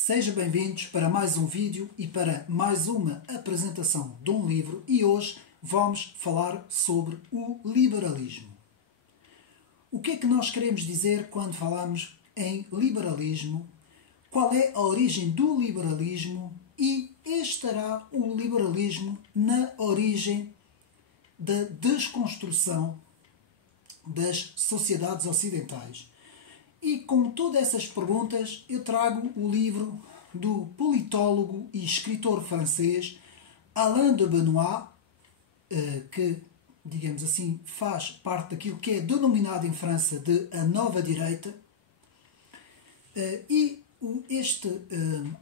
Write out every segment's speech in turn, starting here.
Sejam bem-vindos para mais um vídeo e para mais uma apresentação de um livro, e hoje vamos falar sobre o liberalismo. O que é que nós queremos dizer quando falamos em liberalismo? Qual é a origem do liberalismo e estará o liberalismo na origem da desconstrução das sociedades ocidentais? E com todas essas perguntas eu trago o livro do politólogo e escritor francês Alain de Benoist, que, digamos assim, faz parte daquilo que é denominado em França de a nova direita. E este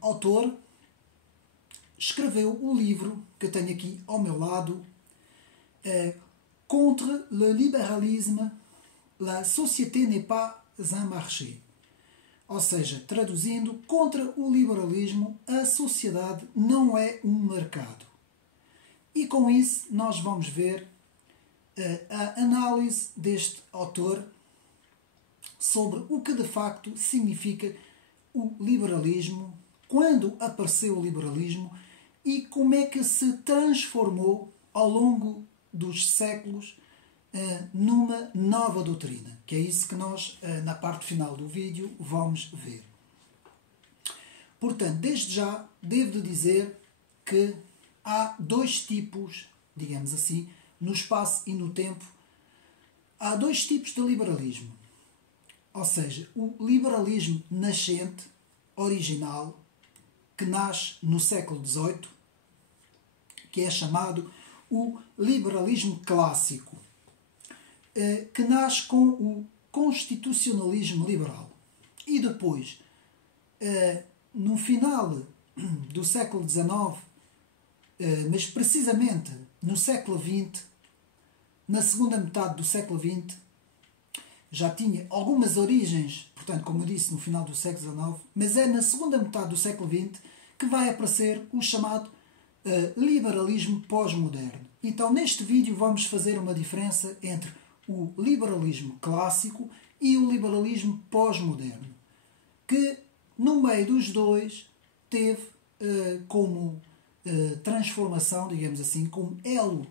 autor escreveu o livro que eu tenho aqui ao meu lado, Contre le libéralisme, la société n'est pas un marché. Ou seja, traduzindo, contra o liberalismo, a sociedade não é um mercado. E com isso nós vamos ver a análise deste autor sobre o que de facto significa o liberalismo, quando apareceu o liberalismo e como é que se transformou ao longo dos séculos numa nova doutrina, que é isso que nós, na parte final do vídeo, vamos ver. Portanto, desde já, devo dizer que há dois tipos, digamos assim, no espaço e no tempo, há dois tipos de liberalismo. Ou seja, o liberalismo nascente, original, que nasce no século XVIII, que é chamado o liberalismo clássico, que nasce com o constitucionalismo liberal. E depois, no final do século XIX, mas precisamente no século XX, na segunda metade do século XX, já tinha algumas origens, portanto, como eu disse, no final do século XIX, mas é na segunda metade do século XX que vai aparecer o chamado liberalismo pós-moderno. Então, neste vídeo vamos fazer uma diferença entre o liberalismo clássico e o liberalismo pós-moderno, que no meio dos dois teve como transformação, digamos assim, como elo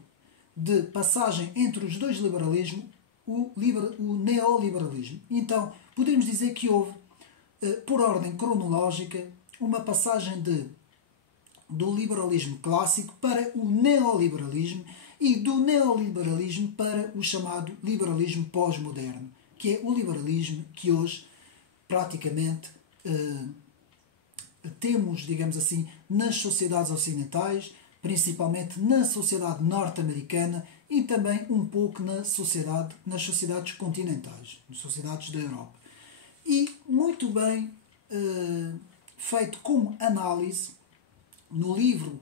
de passagem entre os dois liberalismos, o neoliberalismo. Então, podemos dizer que houve, por ordem cronológica, uma passagem do liberalismo clássico para o neoliberalismo e do neoliberalismo para o chamado liberalismo pós-moderno, que é o liberalismo que hoje praticamente temos, digamos assim, nas sociedades ocidentais, principalmente na sociedade norte-americana e também um pouco nas sociedades continentais, nas sociedades da Europa. E muito bem feito como análise no livro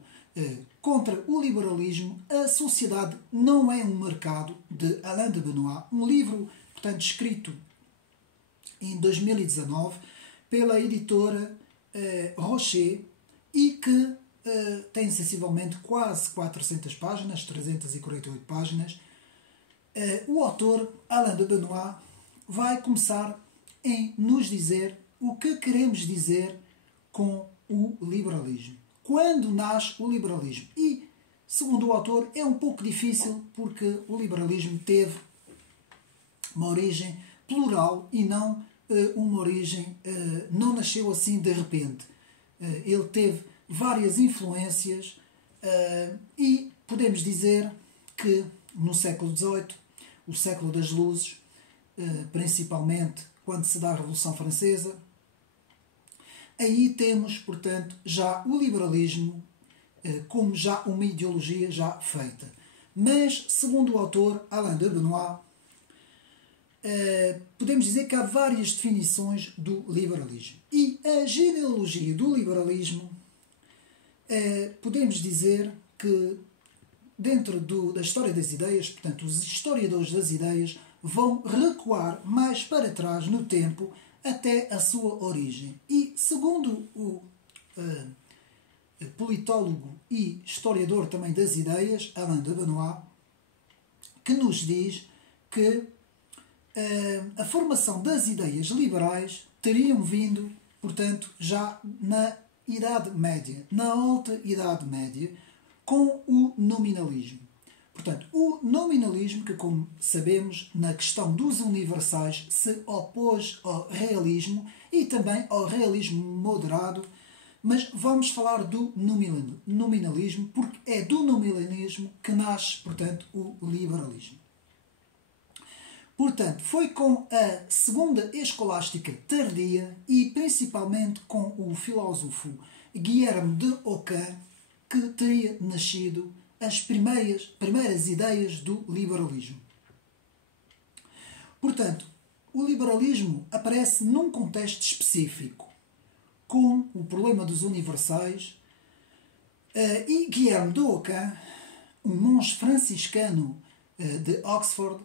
Contra o Liberalismo, a Sociedade não é um Mercado, de Alain de Benoist, um livro, portanto, escrito em 2019 pela editora Rocher e que tem sensivelmente quase 400 páginas, 348 páginas. O autor, Alain de Benoist, vai começar em nos dizer o que queremos dizer com o liberalismo. Quando nasce o liberalismo? E, segundo o autor, é um pouco difícil porque o liberalismo teve uma origem plural e não uma origem, não nasceu assim de repente. Ele teve várias influências e podemos dizer que no século XVIII, o século das luzes, principalmente quando se dá a Revolução Francesa, aí temos, portanto, já o liberalismo como já uma ideologia já feita. Mas, segundo o autor Alain de Benoist, podemos dizer que há várias definições do liberalismo. E a genealogia do liberalismo, podemos dizer que dentro da história das ideias, portanto, os historiadores das ideias vão recuar mais para trás no tempo até a sua origem. E, segundo o politólogo e historiador também das ideias, Alain de Benoist, que nos diz que a formação das ideias liberais teriam vindo portanto, já na Idade Média, na Alta Idade Média, com o nominalismo. Portanto, o nominalismo, que como sabemos, na questão dos universais, se opôs ao realismo e também ao realismo moderado, mas vamos falar do nominalismo, porque é do nominalismo que nasce, portanto, o liberalismo. Portanto, foi com a segunda escolástica tardia e principalmente com o filósofo Guilherme de Ockham que teria nascido as primeiras ideias do liberalismo. Portanto, o liberalismo aparece num contexto específico, com o problema dos universais, e Guilherme de Ockham, um monge franciscano de Oxford,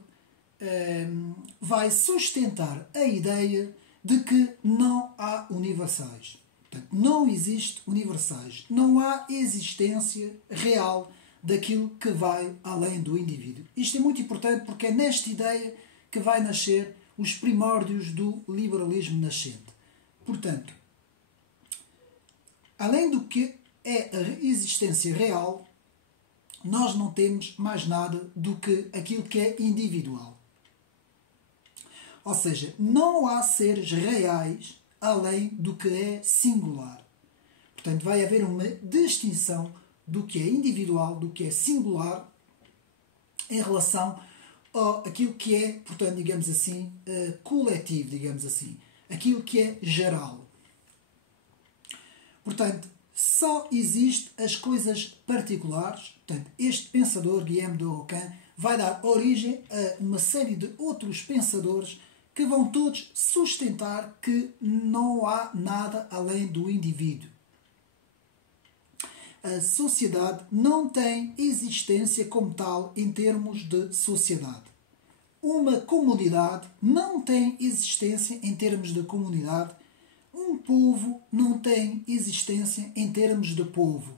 vai sustentar a ideia de que não há universais. Portanto, não existe universais. Não há existência real daquilo que vai além do indivíduo. Isto é muito importante porque é nesta ideia que vai nascer os primórdios do liberalismo nascente. Portanto, além do que é a existência real, nós não temos mais nada do que aquilo que é individual. Ou seja, não há seres reais além do que é singular. Portanto, vai haver uma distinção do que é individual, do que é singular, em relação àquilo que é, portanto, digamos assim, coletivo, digamos assim. Aquilo que é geral. Portanto, só existem as coisas particulares. Portanto, este pensador, Guilherme de Ockham, vai dar origem a uma série de outros pensadores que vão todos sustentar que não há nada além do indivíduo. A sociedade não tem existência como tal em termos de sociedade. Uma comunidade não tem existência em termos de comunidade. Um povo não tem existência em termos de povo.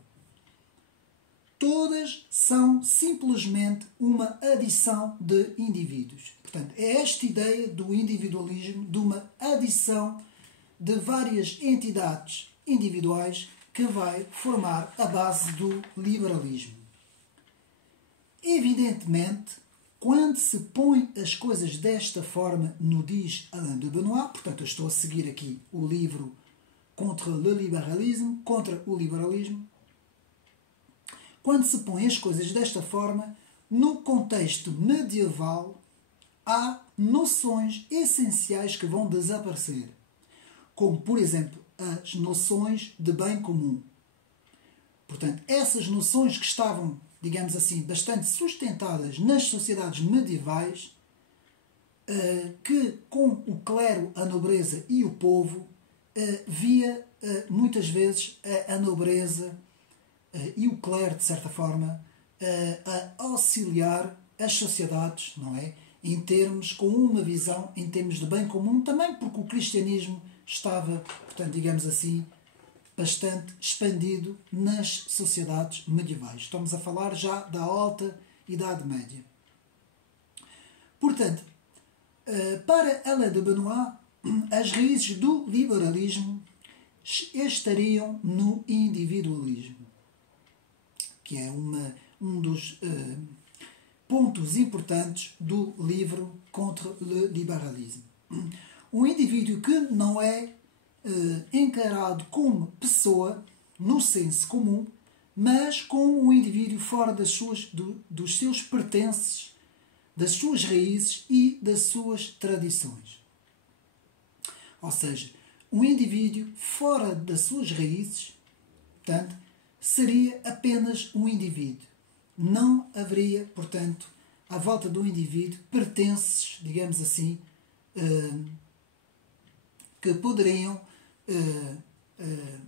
Todas são simplesmente uma adição de indivíduos. Portanto, é esta ideia do individualismo, de uma adição de várias entidades individuais que vai formar a base do liberalismo. Evidentemente, quando se põe as coisas desta forma, no diz Alain de Benoist, portanto, eu estou a seguir aqui o livro Contre le Libéralisme, contra o liberalismo. Quando se põe as coisas desta forma, no contexto medieval, há noções essenciais que vão desaparecer, como, por exemplo, as noções de bem comum. Portanto, essas noções que estavam, digamos assim, bastante sustentadas nas sociedades medievais, que com o clero, a nobreza e o povo, via muitas vezes a nobreza e o clero, de certa forma, a auxiliar as sociedades, não é? Em termos, com uma visão em termos de bem comum, também porque o cristianismo estava, portanto, digamos assim, bastante expandido nas sociedades medievais. Estamos a falar já da Alta Idade Média. Portanto, para Alain de Benoist, as raízes do liberalismo estariam no individualismo, que é um dos pontos importantes do livro Contre le Libéralisme. Um indivíduo que não é encarado como pessoa, no senso comum, mas como um indivíduo fora dos seus pertences, das suas raízes e das suas tradições. Ou seja, um indivíduo fora das suas raízes, portanto, seria apenas um indivíduo. Não haveria, portanto, à volta do indivíduo pertences, digamos assim, que poderiam,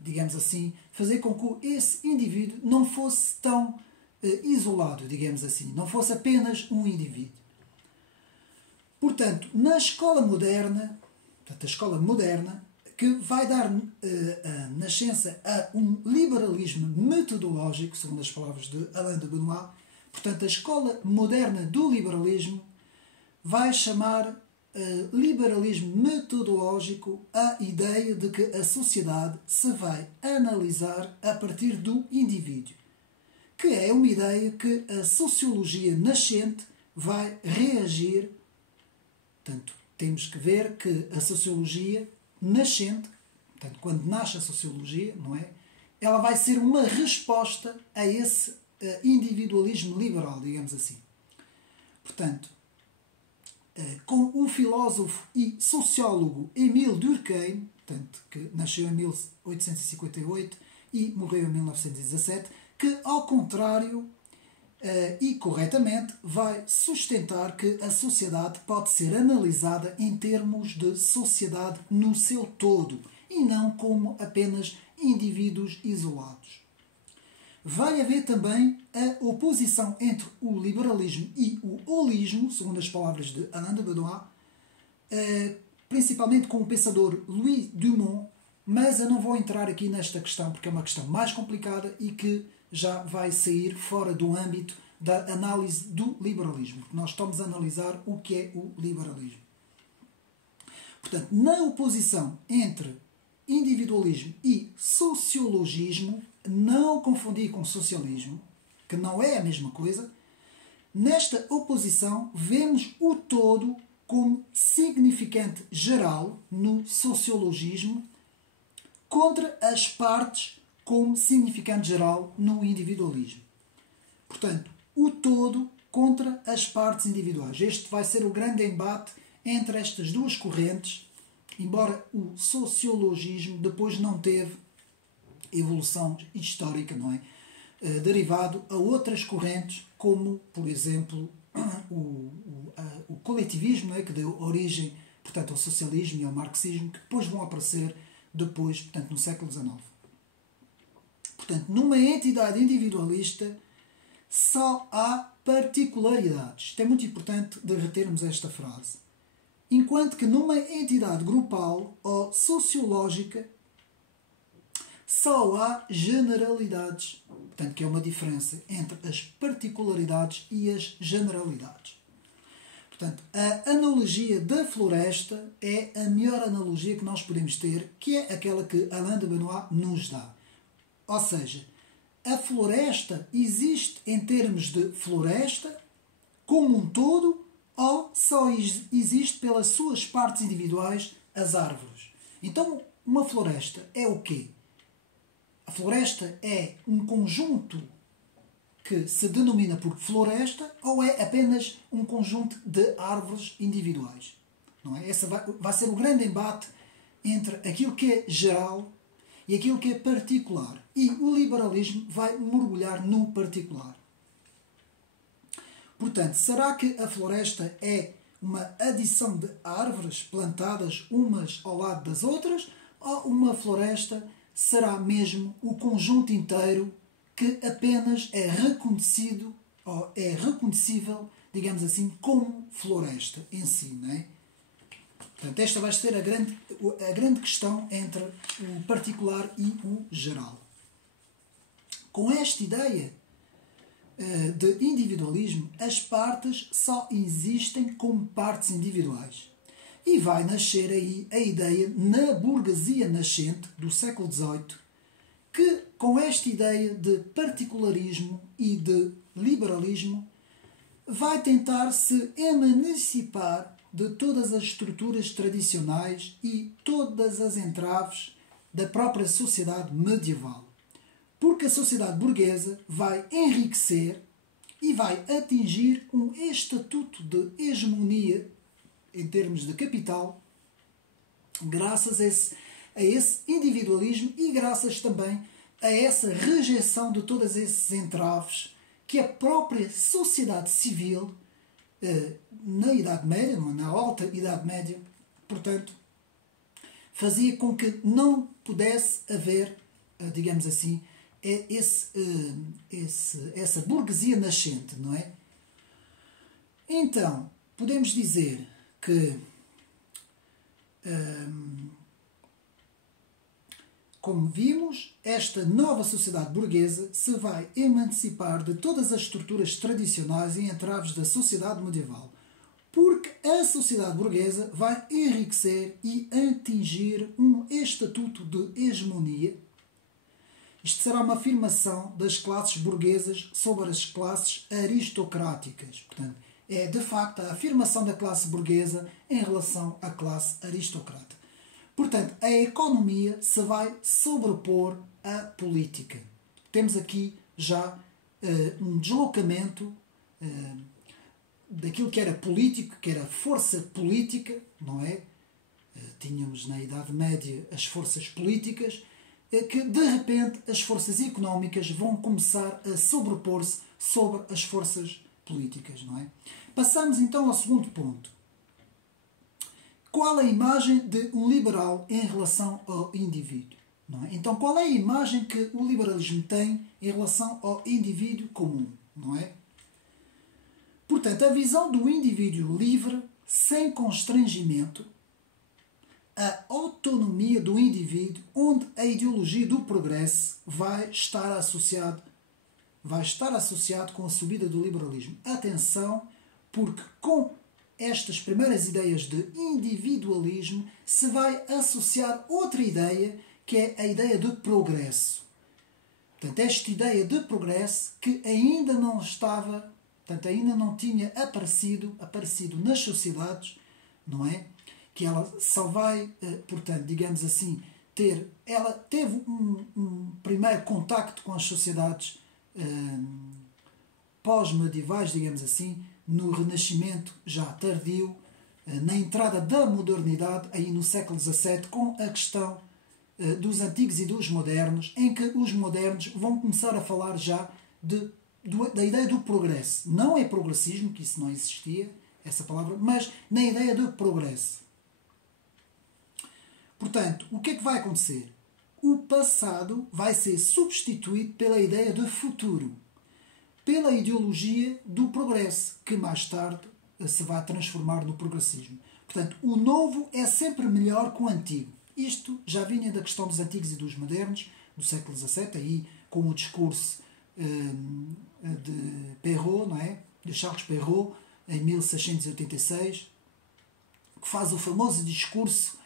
digamos assim, fazer com que esse indivíduo não fosse tão isolado, digamos assim, não fosse apenas um indivíduo. Portanto, na escola moderna, a escola moderna, que vai dar nascença a um liberalismo metodológico, segundo as palavras de Alain de Benoist. Portanto, a escola moderna do liberalismo vai chamar liberalismo metodológico a ideia de que a sociedade se vai analisar a partir do indivíduo, que é uma ideia que a sociologia nascente vai reagir. Portanto, temos que ver que a sociologia nascente, portanto, quando nasce a sociologia, não é? Ela vai ser uma resposta a esse individualismo liberal, digamos assim. Portanto, com o filósofo e sociólogo Émile Durkheim, portanto, que nasceu em 1858 e morreu em 1917, que, ao contrário e corretamente, vai sustentar que a sociedade pode ser analisada em termos de sociedade no seu todo e não como apenas indivíduos isolados. Vai haver também a oposição entre o liberalismo e o holismo, segundo as palavras de Alain de Benoist, principalmente com o pensador Louis Dumont, mas eu não vou entrar aqui nesta questão porque é uma questão mais complicada e que já vai sair fora do âmbito da análise do liberalismo. Nós estamos a analisar o que é o liberalismo. Portanto, na oposição entre individualismo e sociologismo, não confundir com socialismo, que não é a mesma coisa, nesta oposição vemos o todo como significante geral no sociologismo contra as partes como significante geral no individualismo. Portanto, o todo contra as partes individuais. Este vai ser o grande embate entre estas duas correntes, embora o sociologismo depois não teve evolução histórica, não é? Derivado a outras correntes, como, por exemplo, o coletivismo, não é? Que deu origem, portanto, ao socialismo e ao marxismo, que depois vão aparecer depois, portanto, no século XIX. Portanto, numa entidade individualista só há particularidades. Isto é muito importante de retermos esta frase. Enquanto que numa entidade grupal ou sociológica só há generalidades. Portanto, que é uma diferença entre as particularidades e as generalidades. Portanto, a analogia da floresta é a melhor analogia que nós podemos ter, que é aquela que Alain de Benoist nos dá. Ou seja, a floresta existe em termos de floresta como um todo ou só existe pelas suas partes individuais as árvores. Então, uma floresta é o quê? A floresta é um conjunto que se denomina por floresta ou é apenas um conjunto de árvores individuais? Não é? Esse vai ser o grande embate entre aquilo que é geral e aquilo que é particular. E o liberalismo vai mergulhar no particular. Portanto, será que a floresta é uma adição de árvores plantadas umas ao lado das outras ou uma floresta será mesmo o conjunto inteiro que apenas é reconhecido ou é reconhecível, digamos assim, como floresta em si, não é? Portanto, esta vai ser a grande questão entre o particular e o geral. Com esta ideia de individualismo, as partes só existem como partes individuais. E vai nascer aí a ideia na burguesia nascente do século XVIII, que com esta ideia de particularismo e de liberalismo vai tentar se emancipar de todas as estruturas tradicionais e todas as entraves da própria sociedade medieval. Porque a sociedade burguesa vai enriquecer e vai atingir um estatuto de hegemonia em termos de capital, graças a esse individualismo e graças também a essa rejeição de todos esses entraves que a própria sociedade civil, na Idade Média, na Alta Idade Média, portanto, fazia com que não pudesse haver, digamos assim, essa burguesia nascente, não é? Então, podemos dizer que, como vimos, esta nova sociedade burguesa se vai emancipar de todas as estruturas tradicionais e entraves da sociedade medieval, porque a sociedade burguesa vai enriquecer e atingir um estatuto de hegemonia. Isto será uma afirmação das classes burguesas sobre as classes aristocráticas. Portanto, é de facto a afirmação da classe burguesa em relação à classe aristocrata. Portanto, a economia se vai sobrepor à política. Temos aqui já um deslocamento daquilo que era político, que era força política, não é? Tínhamos na Idade Média as forças políticas, que de repente as forças económicas vão começar a sobrepor-se sobre as forças políticas, não é? Passamos então ao segundo ponto. Qual a imagem de um liberal em relação ao indivíduo? Não é? Então, qual é a imagem que o liberalismo tem em relação ao indivíduo comum? Não é? Portanto, a visão do indivíduo livre, sem constrangimento, a autonomia do indivíduo, onde a ideologia do progresso vai estar associado com a subida do liberalismo. Atenção, porque com estas primeiras ideias de individualismo se vai associar outra ideia, que é a ideia de progresso. Portanto, esta ideia de progresso que ainda não estava, portanto, ainda não tinha aparecido nas sociedades, não é? Que ela só vai, portanto, digamos assim, ela teve um primeiro contacto com as sociedades pós-medievais, digamos assim, no Renascimento já tardio, na entrada da modernidade, aí no século XVII, com a questão dos antigos e dos modernos, em que os modernos vão começar a falar já da ideia do progresso. Não é progressismo, que isso não existia, essa palavra, mas na ideia do progresso. Portanto, o que é que vai acontecer? O passado vai ser substituído pela ideia de futuro, pela ideologia do progresso, que mais tarde se vai transformar no progressismo. Portanto, o novo é sempre melhor que o antigo. Isto já vinha da questão dos antigos e dos modernos, do século XVII, aí com o discurso de Perrault, não é? De Charles Perrault, em 1686, que faz o famoso discurso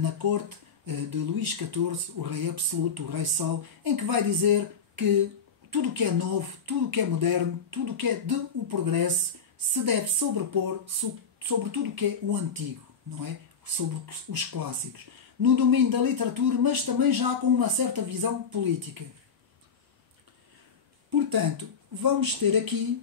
na corte de Luís XIV, o rei absoluto, o rei Sol, em que vai dizer que tudo o que é novo, tudo o que é moderno, tudo o que é o progresso se deve sobrepor sobre tudo o que é o antigo, não é? Sobre os clássicos. No domínio da literatura, mas também já com uma certa visão política. Portanto, vamos ter aqui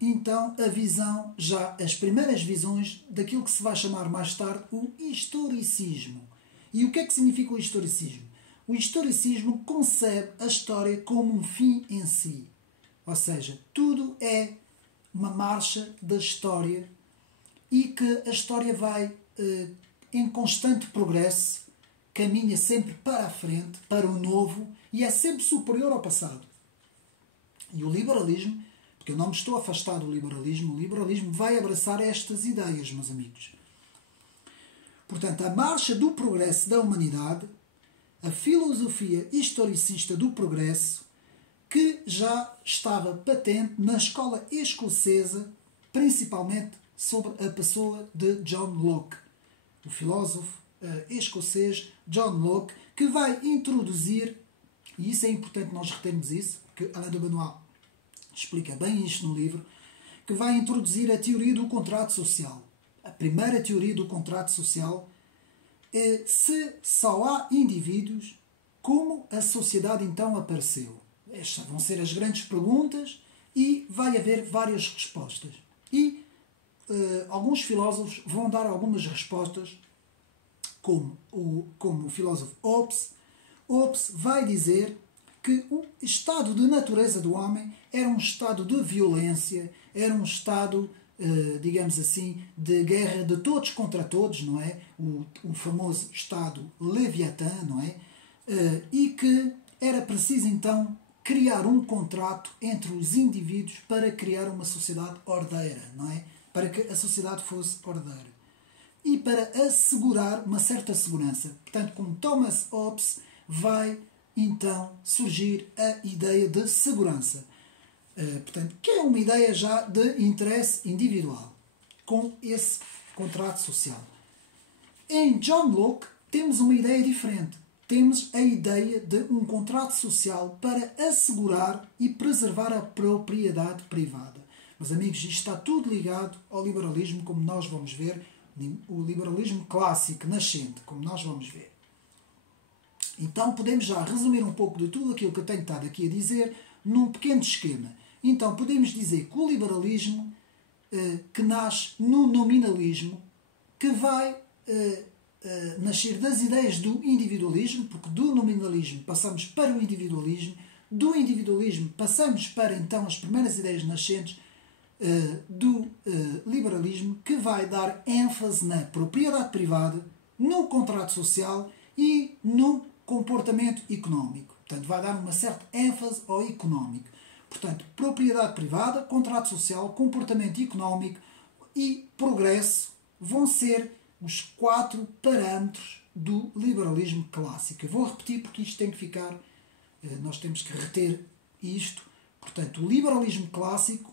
então a visão, já as primeiras visões daquilo que se vai chamar mais tarde o historicismo. E o que é que significa o historicismo? O historicismo concebe a história como um fim em si. Ou seja, tudo é uma marcha da história e que a história vai em constante progresso, caminha sempre para a frente, para o novo, e é sempre superior ao passado. E o liberalismo, porque eu não me estou a afastar do liberalismo, o liberalismo vai abraçar estas ideias, meus amigos. Portanto, a marcha do progresso da humanidade, a filosofia historicista do progresso, que já estava patente na escola escocesa, principalmente sobre a pessoa de John Locke, o filósofo escocês John Locke, que vai introduzir, e isso é importante nós retermos isso, porque Alain de Benoist explica bem isto no livro, que vai introduzir a teoria do contrato social. A primeira teoria do contrato social é se só há indivíduos, como a sociedade então apareceu. Estas vão ser as grandes perguntas e vai haver várias respostas. E alguns filósofos vão dar algumas respostas, como o filósofo Hobbes. Hobbes vai dizer que o estado de natureza do homem era um estado de violência, era um estado, digamos assim, de guerra de todos contra todos, não é? O famoso estado Leviatã, não é? E que era preciso então criar um contrato entre os indivíduos para criar uma sociedade ordeira, não é? Para que a sociedade fosse ordeira. E para assegurar uma certa segurança. Portanto, com Thomas Hobbes vai então surgir a ideia de segurança. Portanto, que é uma ideia já de interesse individual, com esse contrato social. Em John Locke temos uma ideia diferente. Temos a ideia de um contrato social para assegurar e preservar a propriedade privada. Mas, amigos, isto está tudo ligado ao liberalismo, como nós vamos ver, o liberalismo clássico, nascente, como nós vamos ver. Então, podemos já resumir um pouco de tudo aquilo que eu tenho estado aqui a dizer num pequeno esquema. Então, podemos dizer que o liberalismo, que nasce no nominalismo, que vai nascer das ideias do individualismo, porque do nominalismo passamos para o individualismo, do individualismo passamos para, então, as primeiras ideias nascentes do liberalismo, que vai dar ênfase na propriedade privada, no contrato social e no comportamento económico. Portanto, vai dar uma certa ênfase ao económico. Portanto, propriedade privada, contrato social, comportamento económico e progresso vão ser os 4 parâmetros do liberalismo clássico. Eu vou repetir porque isto tem que ficar, nós temos que reter isto. Portanto, o liberalismo clássico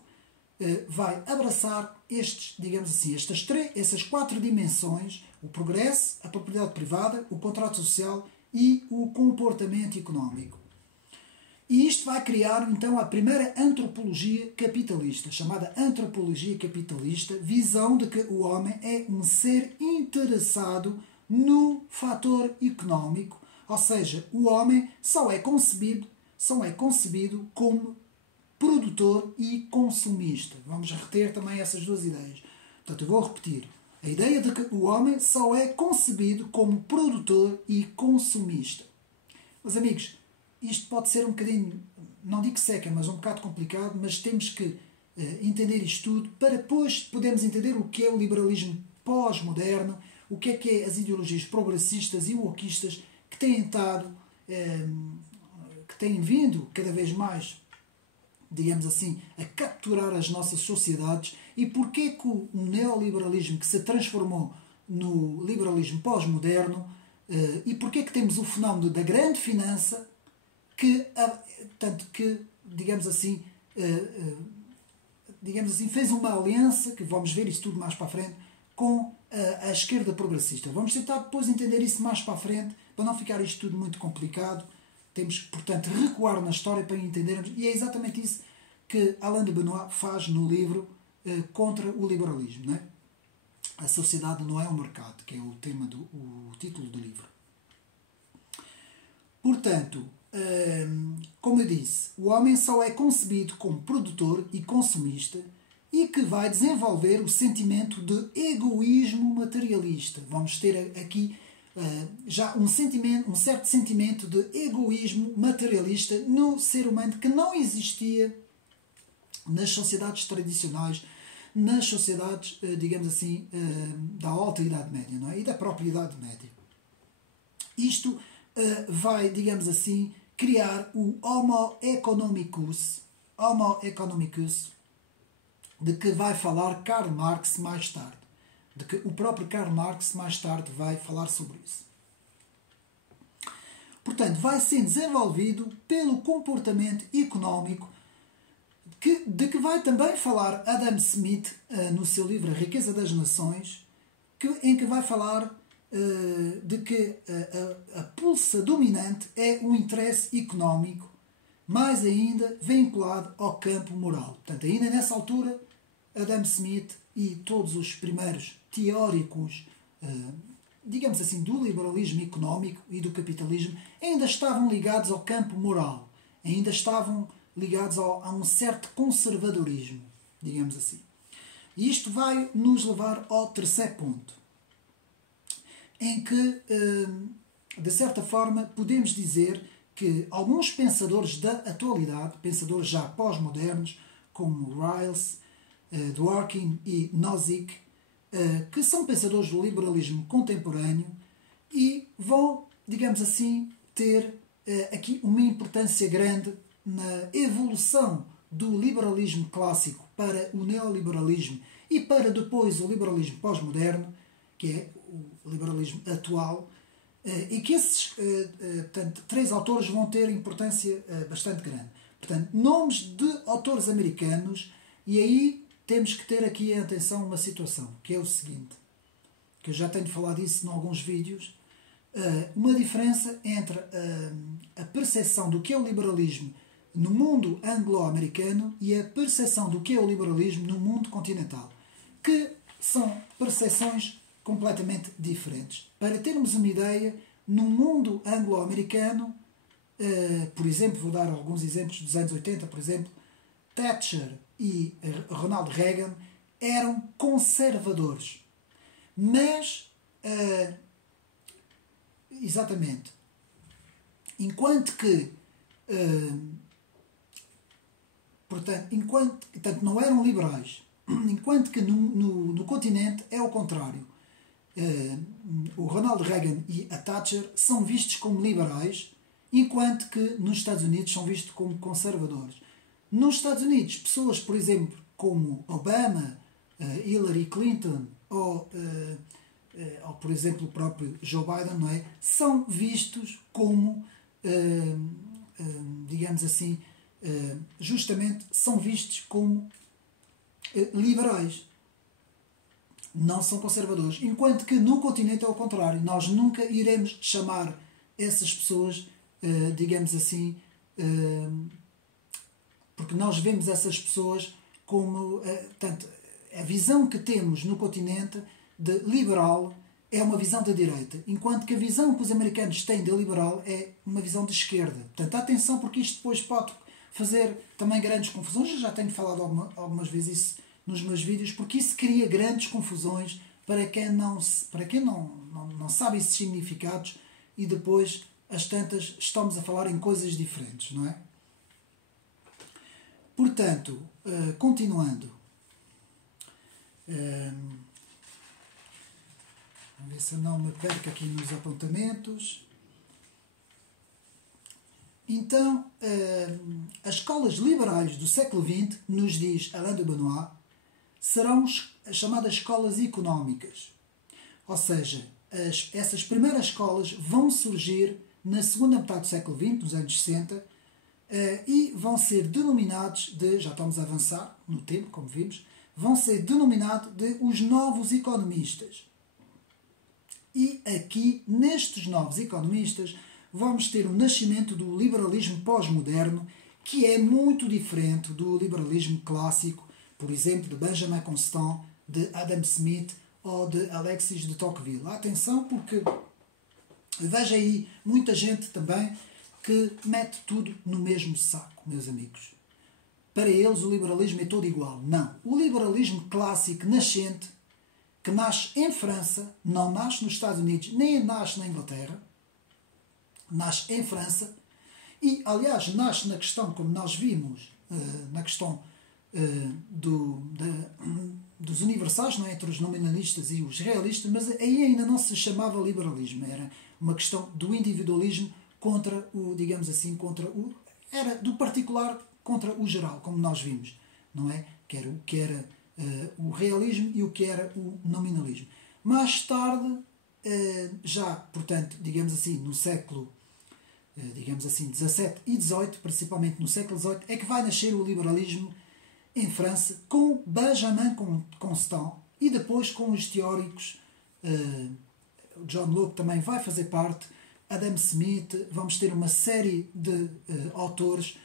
vai abraçar estes, digamos assim, essas 4 dimensões: o progresso, a propriedade privada, o contrato social e o comportamento económico. E isto vai criar, então, a primeira antropologia capitalista, chamada antropologia capitalista, visão de que o homem é um ser interessado no fator económico, ou seja, o homem só é concebido como produtor e consumista. Vamos reter também essas 2 ideias. Portanto, eu vou repetir. A ideia de que o homem só é concebido como produtor e consumista. Mas, amigos, isto pode ser um bocadinho, não digo seca, mas um bocado complicado, mas temos que entender isto tudo para depois podermos entender o que é o liberalismo pós-moderno, o que é as ideologias progressistas e wokeistas que têm estado, que têm vindo cada vez mais, digamos assim, a capturar as nossas sociedades, e porque que o neoliberalismo que se transformou no liberalismo pós-moderno, e porque que temos o fenómeno da grande finança, digamos assim, fez uma aliança, que vamos ver isso tudo mais para a frente, com a esquerda progressista. Vamos tentar depois entender isso mais para a frente, para não ficar isto tudo muito complicado. Temos que, portanto, recuar na história para entendermos, e é exatamente isso que Alain de Benoist faz no livro Contra o Liberalismo, não é? A sociedade não é o mercado, que é o tema o título do livro. Portanto, como eu disse, o homem só é concebido como produtor e consumista, e que vai desenvolver o sentimento de egoísmo materialista. Vamos ter aqui já um certo sentimento de egoísmo materialista no ser humano, que não existia nas sociedades tradicionais, nas sociedades, digamos assim, da Alta Idade Média, não é? E da própria Idade Média. Isto vai, digamos assim, criar o Homo economicus, de que vai falar Karl Marx mais tarde. De que o próprio Karl Marx mais tarde vai falar sobre isso. Portanto, vai ser desenvolvido pelo comportamento económico, de que vai também falar Adam Smith no seu livro A Riqueza das Nações, em que vai falar de que a pulsa dominante é o interesse económico, mais ainda vinculado ao campo moral. Portanto, ainda nessa altura, Adam Smith e todos os primeiros teóricos, digamos assim, do liberalismo económico e do capitalismo, ainda estavam ligados ao campo moral, ainda estavam ligados a um certo conservadorismo, digamos assim. E isto vai nos levar ao terceiro ponto, em que, de certa forma, podemos dizer que alguns pensadores da atualidade, pensadores já pós-modernos, como Rawls, Dworkin e Nozick, que são pensadores do liberalismo contemporâneo e vão, digamos assim, ter aqui uma importância grande na evolução do liberalismo clássico para o neoliberalismo e para depois o liberalismo pós-moderno, que é o liberalismo atual, e que esses 3 autores vão ter importância bastante grande. Portanto, nomes de autores americanos, e aí temos que ter aqui em atenção uma situação, que é o seguinte, que eu já tenho falado isso em alguns vídeos, uma diferença entre a percepção do que é o liberalismo no mundo anglo-americano e a percepção do que é o liberalismo no mundo continental, que são percepções completamente diferentes. Para termos uma ideia, no mundo anglo-americano, por exemplo, vou dar alguns exemplos dos anos 80, por exemplo, Thatcher e Ronald Reagan eram conservadores. Mas, exatamente, enquanto não eram liberais, enquanto que no continente é o contrário. O Ronald Reagan e a Thatcher são vistos como liberais, enquanto que nos Estados Unidos são vistos como conservadores. Nos Estados Unidos, pessoas, por exemplo, como Obama, Hillary Clinton ou por exemplo, o próprio Joe Biden, não é? São vistos como, digamos assim, justamente são vistos como liberais. Não são conservadores. Enquanto que no continente é o contrário. Nós nunca iremos chamar essas pessoas, digamos assim, porque nós vemos essas pessoas como... Portanto, a visão que temos no continente de liberal é uma visão da direita, enquanto que a visão que os americanos têm de liberal é uma visão de esquerda. Portanto, atenção, porque isto depois pode fazer também grandes confusões. Eu já tenho falado algumas vezes isso nos meus vídeos, porque isso cria grandes confusões para quem não sabe esses significados e depois, às tantas, estamos a falar em coisas diferentes, não é? Portanto, continuando. Vamos ver se eu não me perco aqui nos apontamentos. Então, as escolas liberais do século XX, nos diz Alain de Benoit, serão as chamadas escolas económicas. Ou seja, essas primeiras escolas vão surgir na segunda metade do século XX, nos anos 60, e vão ser denominados já estamos a avançar no tempo, como vimos, vão ser denominados de os novos economistas. E aqui, nestes novos economistas, vamos ter o nascimento do liberalismo pós-moderno, que é muito diferente do liberalismo clássico, por exemplo, de Benjamin Constant, de Adam Smith ou de Alexis de Tocqueville. Atenção, porque veja aí muita gente também que mete tudo no mesmo saco, meus amigos. Para eles o liberalismo é todo igual. Não. O liberalismo clássico nascente, que nasce em França, não nasce nos Estados Unidos, nem nasce na Inglaterra, nasce em França, e, aliás, nasce na questão, como nós vimos, na questão dos universais, não é? Entre os nominalistas e os realistas, mas aí ainda não se chamava liberalismo, era uma questão do individualismo contra o, digamos assim, era do particular contra o geral, como nós vimos, não é? Que era o realismo e o que era o nominalismo. Mais tarde, já, portanto, digamos assim, no século XVII e XVIII, principalmente no século XVIII, é que vai nascer o liberalismo em França, com Benjamin Constant e depois com os teóricos, John Locke também vai fazer parte, Adam Smith, vamos ter uma série de autores,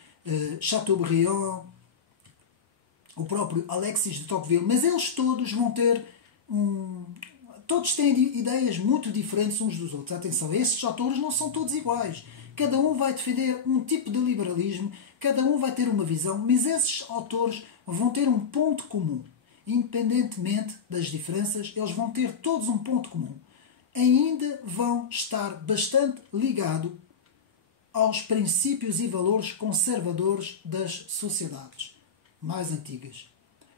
Chateaubriand, o próprio Alexis de Tocqueville, mas eles todos vão ter todos têm ideias muito diferentes uns dos outros. Atenção, esses autores não são todos iguais. Cada um vai defender um tipo de liberalismo, cada um vai ter uma visão, mas esses autores vão ter um ponto comum. Independentemente das diferenças, eles vão ter todos um ponto comum. Ainda vão estar bastante ligados aos princípios e valores conservadores das sociedades mais antigas,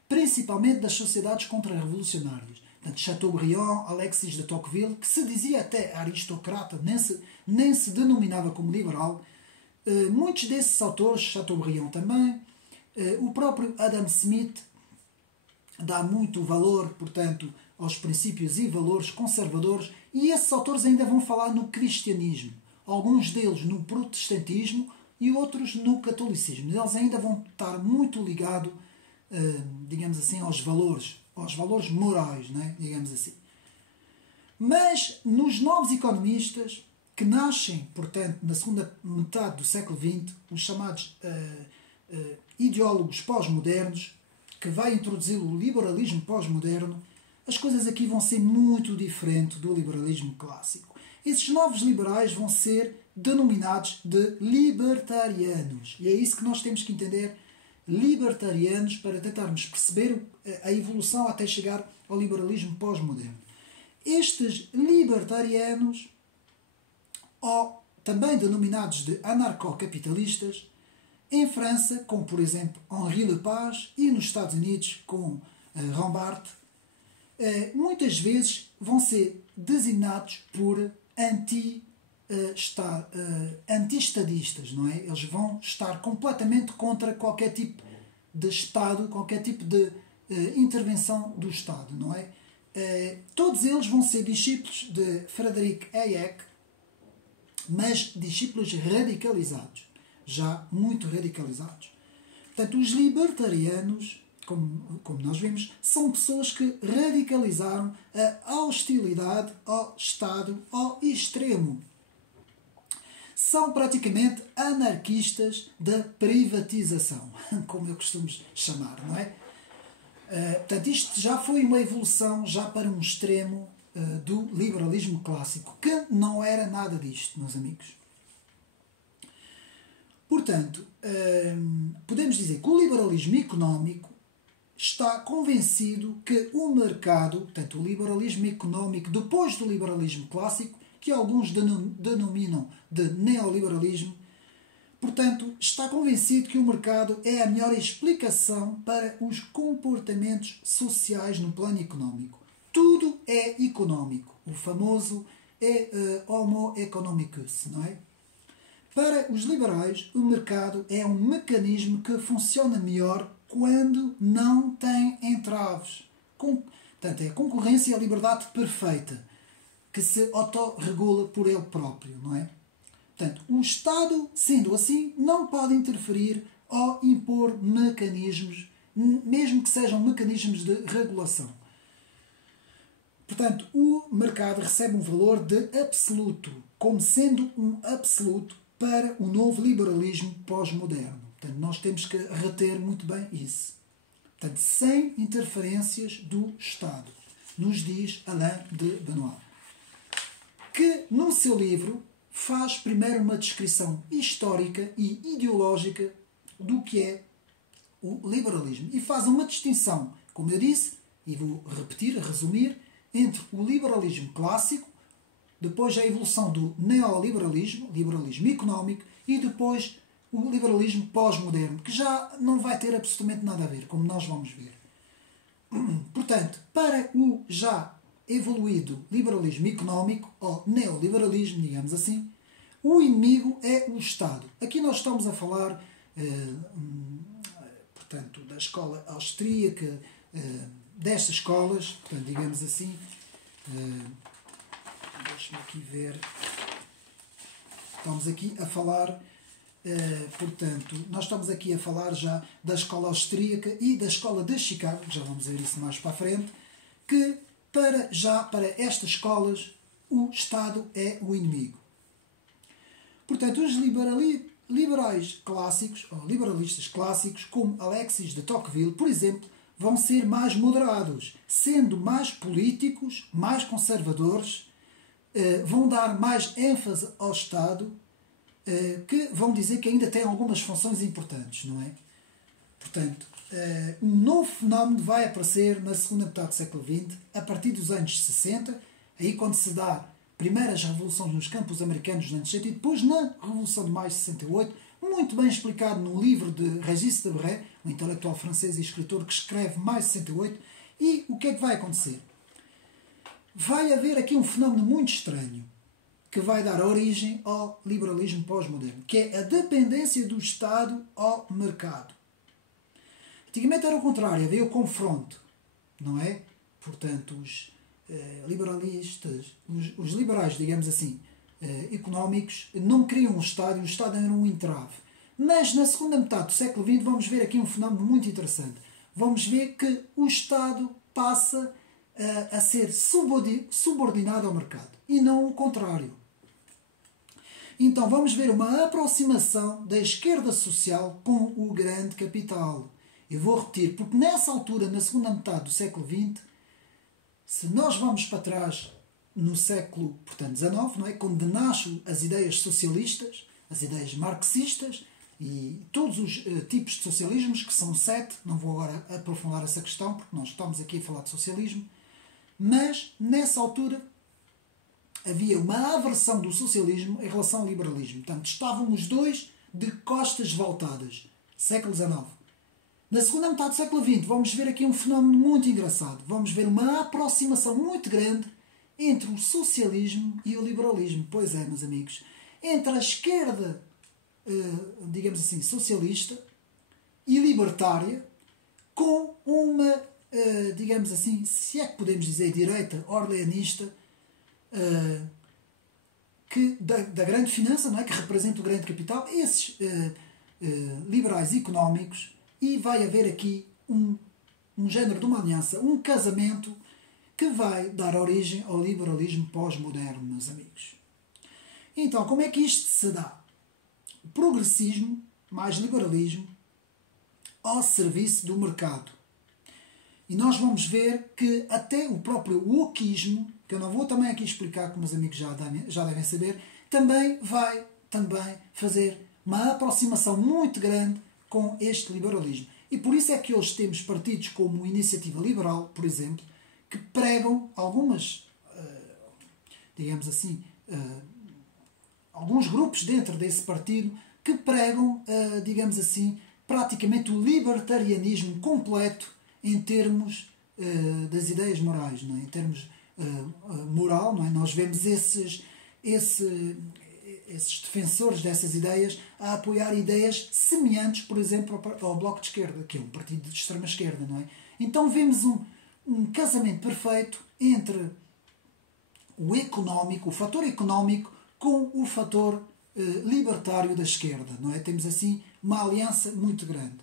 principalmente das sociedades contra-revolucionárias. Portanto, Chateaubriand, Alexis de Tocqueville, que se dizia até aristocrata, nem se denominava como liberal. Muitos desses autores, Chateaubriand também, o próprio Adam Smith dá muito valor, portanto, aos princípios e valores conservadores, e esses autores ainda vão falar no cristianismo, alguns deles no protestantismo e outros no catolicismo. Eles ainda vão estar muito ligados, digamos assim, aos valores morais, né? Digamos assim. Mas nos novos economistas que nascem, portanto, na segunda metade do século XX, os chamados ideólogos pós-modernos, que vai introduzir o liberalismo pós-moderno, as coisas aqui vão ser muito diferentes do liberalismo clássico. Esses novos liberais vão ser denominados de libertarianos. E é isso que nós temos que entender, libertarianos, para tentarmos perceber a evolução até chegar ao liberalismo pós-moderno. Estes libertarianos, ou também denominados de anarcocapitalistas, em França, com por exemplo Henri Lepage, e nos Estados Unidos com Rombart, muitas vezes vão ser designados por anti-estadistas, não é? Eles vão estar completamente contra qualquer tipo de Estado, qualquer tipo de intervenção do Estado, não é? Todos eles vão ser discípulos de Frederick Hayek, mas discípulos radicalizados, já muito radicalizados. Portanto, os libertarianos, como nós vimos, são pessoas que radicalizaram a hostilidade ao Estado ao extremo. São praticamente anarquistas da privatização, como eu costumo chamar, não é? Portanto, isto já foi uma evolução já para um extremo do liberalismo clássico, que não era nada disto, meus amigos. Portanto, podemos dizer que o liberalismo económico está convencido que o mercado, portanto, o liberalismo económico depois do liberalismo clássico, que alguns denominam de neoliberalismo, portanto, está convencido que o mercado é a melhor explicação para os comportamentos sociais no plano económico. Tudo é económico. O famoso homo economicus, não é? Para os liberais, o mercado é um mecanismo que funciona melhor quando não tem entraves. Portanto, é a concorrência e a liberdade perfeita, que se autorregula por ele próprio, não é? Portanto, o Estado, sendo assim, não pode interferir ou impor mecanismos, mesmo que sejam mecanismos de regulação. Portanto, o mercado recebe um valor de absoluto, como sendo um absoluto para o novo liberalismo pós-moderno. Portanto, nós temos que reter muito bem isso. Portanto, sem interferências do Estado, nos diz Alain de Benoist, que no seu livro faz primeiro uma descrição histórica e ideológica do que é o liberalismo e faz uma distinção, como eu disse, e vou repetir, resumir, entre o liberalismo clássico, depois a evolução do neoliberalismo, liberalismo económico, e depois o liberalismo pós-moderno, que já não vai ter absolutamente nada a ver, como nós vamos ver. Portanto, para o já evoluído liberalismo económico, ou neoliberalismo, digamos assim, o inimigo é o Estado. Aqui nós estamos a falar, portanto, da escola austríaca, destas escolas, portanto, digamos assim, deixa-me aqui ver, estamos aqui a falar, portanto, nós estamos aqui a falar já da escola austríaca e da escola de Chicago, já vamos ver isso mais para a frente, que para estas escolas o Estado é o inimigo. Portanto, os liberais clássicos, ou liberalistas clássicos, como Alexis de Tocqueville, por exemplo, vão ser mais moderados, sendo mais políticos, mais conservadores, vão dar mais ênfase ao Estado, que vão dizer que ainda tem algumas funções importantes, não é? Portanto, um novo fenómeno vai aparecer na segunda metade do século XX, a partir dos anos 60, aí quando se dá primeiras revoluções nos campos americanos nos anos 60 e depois na Revolução de Maio de 68, muito bem explicado no livro de Régis Debray, um intelectual francês e escritor que escreve Maio de 68, e o que é que vai acontecer? Vai haver aqui um fenómeno muito estranho, que vai dar origem ao liberalismo pós-moderno, que é a dependência do Estado ao mercado. Antigamente era o contrário, havia o confronto, não é? Portanto, os liberalistas, os liberais, digamos assim, económicos, não queriam um Estado e o Estado era um entrave. Mas na segunda metade do século XX vamos ver aqui um fenómeno muito interessante. Vamos ver que o Estado passa a ser subordinado ao mercado e não o contrário. Então vamos ver uma aproximação da esquerda social com o grande capital. Eu vou repetir, porque nessa altura, na segunda metade do século XX, se nós vamos para trás no século, portanto, XIX, não é? Quando nascem as ideias socialistas, as ideias marxistas e todos os tipos de socialismos, que são 7, não vou agora aprofundar essa questão, porque nós estamos aqui a falar de socialismo, mas nessa altura havia uma aversão do socialismo em relação ao liberalismo. Portanto, estavam os dois de costas voltadas. Século XIX. Na segunda metade do século XX, vamos ver aqui um fenómeno muito engraçado. Vamos ver uma aproximação muito grande entre o socialismo e o liberalismo. Pois é, meus amigos. Entre a esquerda, digamos assim, socialista e libertária, com uma, digamos assim, se é que podemos dizer direita, orleanista, da grande finança, não é? Que representa o grande capital, esses liberais económicos, e vai haver aqui um género de uma aliança, um casamento que vai dar origem ao liberalismo pós-moderno, meus amigos. Então, como é que isto se dá? O progressismo mais liberalismo ao serviço do mercado. E nós vamos ver que até o próprio wokismo, que eu não vou também aqui explicar, como os amigos já devem saber, também vai fazer uma aproximação muito grande com este liberalismo. E por isso é que hoje temos partidos como Iniciativa Liberal, por exemplo, que pregam algumas, digamos assim, alguns grupos dentro desse partido que pregam, digamos assim, praticamente o libertarianismo completo em termos das ideias morais, não é? Em termos moral, não é? Nós vemos esses defensores dessas ideias a apoiar ideias semelhantes, por exemplo, ao Bloco de Esquerda, que é um partido de extrema esquerda, não é? Então vemos um casamento perfeito entre o económico, o fator económico, com o fator libertário da esquerda, não é? Temos assim uma aliança muito grande.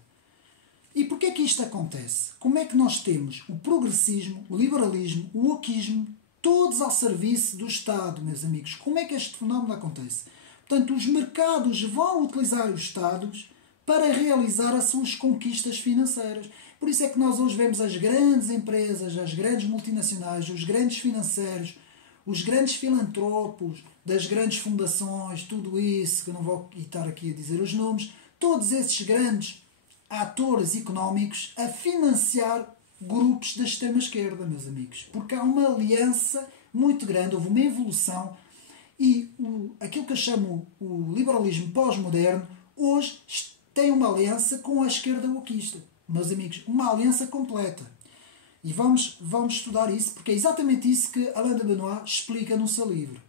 E porquê é que isto acontece? Como é que nós temos o progressismo, o liberalismo, o wokismo, todos ao serviço do Estado, meus amigos? Como é que este fenómeno acontece? Portanto, os mercados vão utilizar os Estados para realizar as suas conquistas financeiras. Por isso é que nós hoje vemos as grandes empresas, as grandes multinacionais, os grandes financeiros, os grandes filantropos das grandes fundações, tudo isso, que eu não vou estar aqui a dizer os nomes, todos esses grandes atores económicos a financiar grupos da extrema-esquerda, meus amigos. Porque há uma aliança muito grande, houve uma evolução e aquilo que eu chamo o liberalismo pós-moderno hoje tem uma aliança com a esquerda wokista. Meus amigos, uma aliança completa. E vamos estudar isso, porque é exatamente isso que Alain de Benoist explica no seu livro.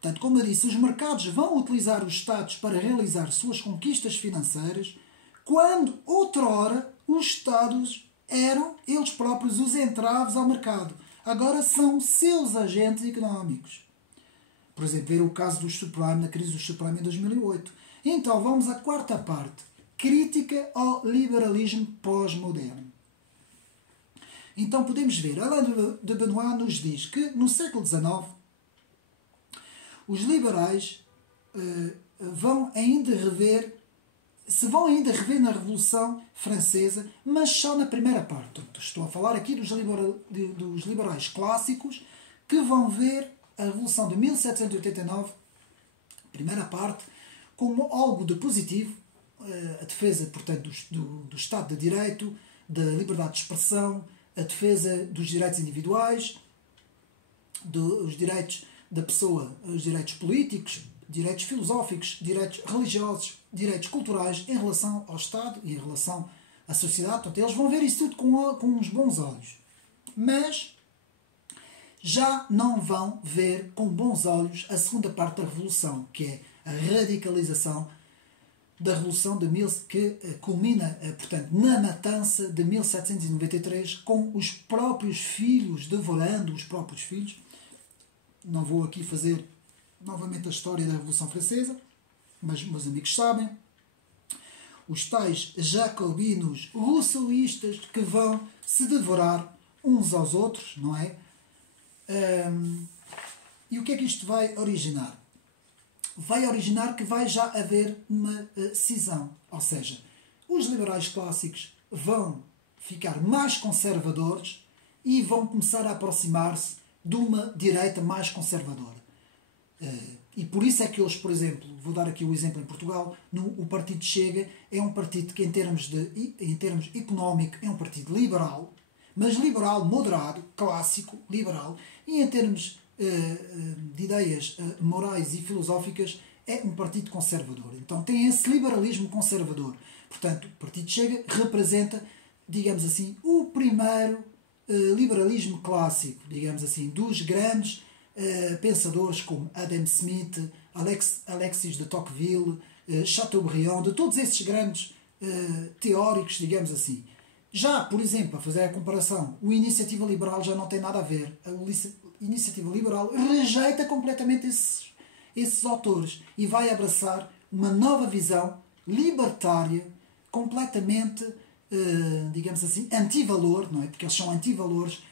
Portanto, como eu disse, os mercados vão utilizar os Estados para realizar suas conquistas financeiras, quando, outrora, os Estados eram eles próprios os entraves ao mercado. Agora são seus agentes económicos. Por exemplo, ver o caso dos subprime, na crise dos subprime em 2008. Então, vamos à quarta parte. Crítica ao liberalismo pós-moderno. Então, podemos ver, Alain de Benoist nos diz que, no século XIX, os liberais se vão ainda rever na Revolução Francesa, mas só na primeira parte. Estou a falar aqui dos liberais clássicos que vão ver a Revolução de 1789, primeira parte, como algo de positivo, a defesa, portanto, do Estado de Direito, da liberdade de expressão, a defesa dos direitos individuais, dos direitos da pessoa, os direitos políticos, direitos filosóficos, direitos religiosos, direitos culturais em relação ao Estado e em relação à sociedade. Portanto, eles vão ver isso tudo com uns bons olhos. Mas já não vão ver com bons olhos a segunda parte da Revolução, que é a radicalização da Revolução que culmina, portanto, na matança de 1793, com os próprios filhos, devorando os próprios filhos. Não vou aqui fazer novamente a história da Revolução Francesa, mas meus amigos sabem, os tais jacobinos rousseauistas que vão se devorar uns aos outros, não é? E o que é que isto vai originar? Vai originar que vai já haver uma cisão. Ou seja, os liberais clássicos vão ficar mais conservadores e vão começar a aproximar-se de uma direita mais conservadora. E por isso é que eles, por exemplo, vou dar aqui o exemplo em Portugal, o Partido Chega é um partido que em termos económicos é um partido liberal, mas liberal moderado, clássico, liberal, e em termos de ideias morais e filosóficas é um partido conservador. Então tem esse liberalismo conservador. Portanto, o Partido Chega representa, digamos assim, o primeiro liberalismo clássico, digamos assim, dos grandes pensadores como Adam Smith, Alexis de Tocqueville, Chateaubriand, de todos esses grandes teóricos, digamos assim. Já, por exemplo, a fazer a comparação, o Iniciativa Liberal já não tem nada a ver. A Iniciativa Liberal rejeita completamente esses autores e vai abraçar uma nova visão libertária, completamente, digamos assim, anti-valor, não é? Porque eles são anti-valores,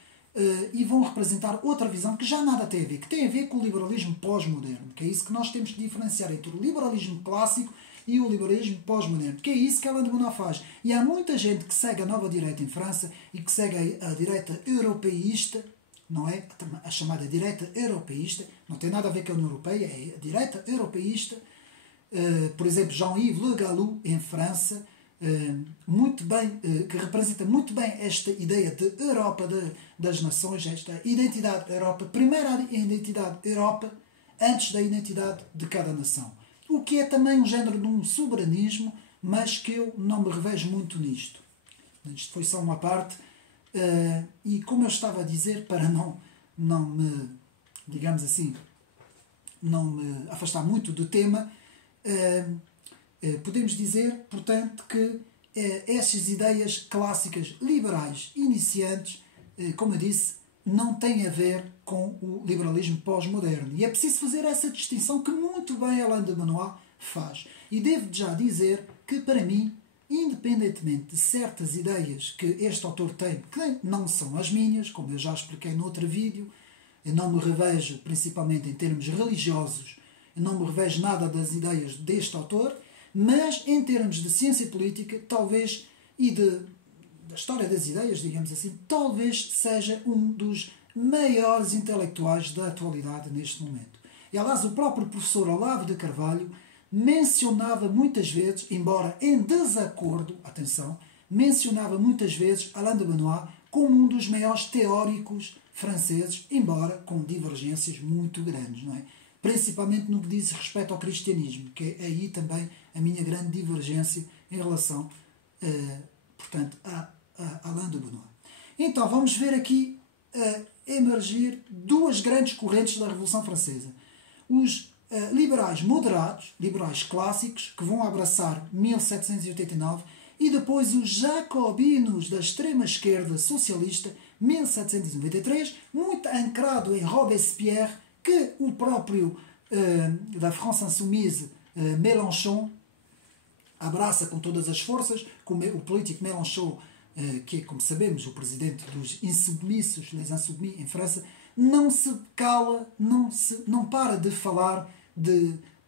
e vão representar outra visão que já nada tem a ver, que tem a ver com o liberalismo pós-moderno, que é isso que nós temos que diferenciar entre o liberalismo clássico e o liberalismo pós-moderno, que é isso que Alain de Benoist faz. E há muita gente que segue a nova direita em França e que segue a direita europeísta, não é? A chamada direita europeísta, não tem nada a ver com a União Europeia, é a direita europeísta. Por exemplo, Jean-Yves Le Gallou, em França, muito bem, que representa muito bem esta ideia de Europa das nações, esta identidade Europa, primeira identidade Europa, antes da identidade de cada nação. O que é também um género de um soberanismo, mas que eu não me revejo muito nisto. Isto foi só uma parte, e como eu estava a dizer, para não me, digamos assim, não me afastar muito do tema, podemos dizer, portanto, que estas ideias clássicas liberais iniciantes, como eu disse, não têm a ver com o liberalismo pós-moderno. E é preciso fazer essa distinção que muito bem Alain de Benoist faz. E devo já dizer que, para mim, independentemente de certas ideias que este autor tem, que não são as minhas, como eu já expliquei no outro vídeo, eu não me revejo, principalmente em termos religiosos, eu não me revejo nada das ideias deste autor, mas em termos de ciência política, talvez, e da história das ideias, digamos assim, talvez seja um dos maiores intelectuais da atualidade neste momento. E, aliás, o próprio professor Olavo de Carvalho mencionava muitas vezes, embora em desacordo, atenção, mencionava muitas vezes Alain de Benoist como um dos maiores teóricos franceses, embora com divergências muito grandes, não é? Principalmente no que diz respeito ao cristianismo, que é aí também a minha grande divergência em relação, portanto, a Alain de Benoist. Então, vamos ver aqui emergir duas grandes correntes da Revolução Francesa. Os liberais moderados, liberais clássicos, que vão abraçar 1789, e depois os jacobinos da extrema-esquerda socialista, 1793, muito ancrado em Robespierre, que o próprio da France Insoumise, Mélenchon, abraça com todas as forças, como o político Mélenchon, que é, como sabemos, o presidente dos insubmissos, les insoumis em França, não se cala, não para de falar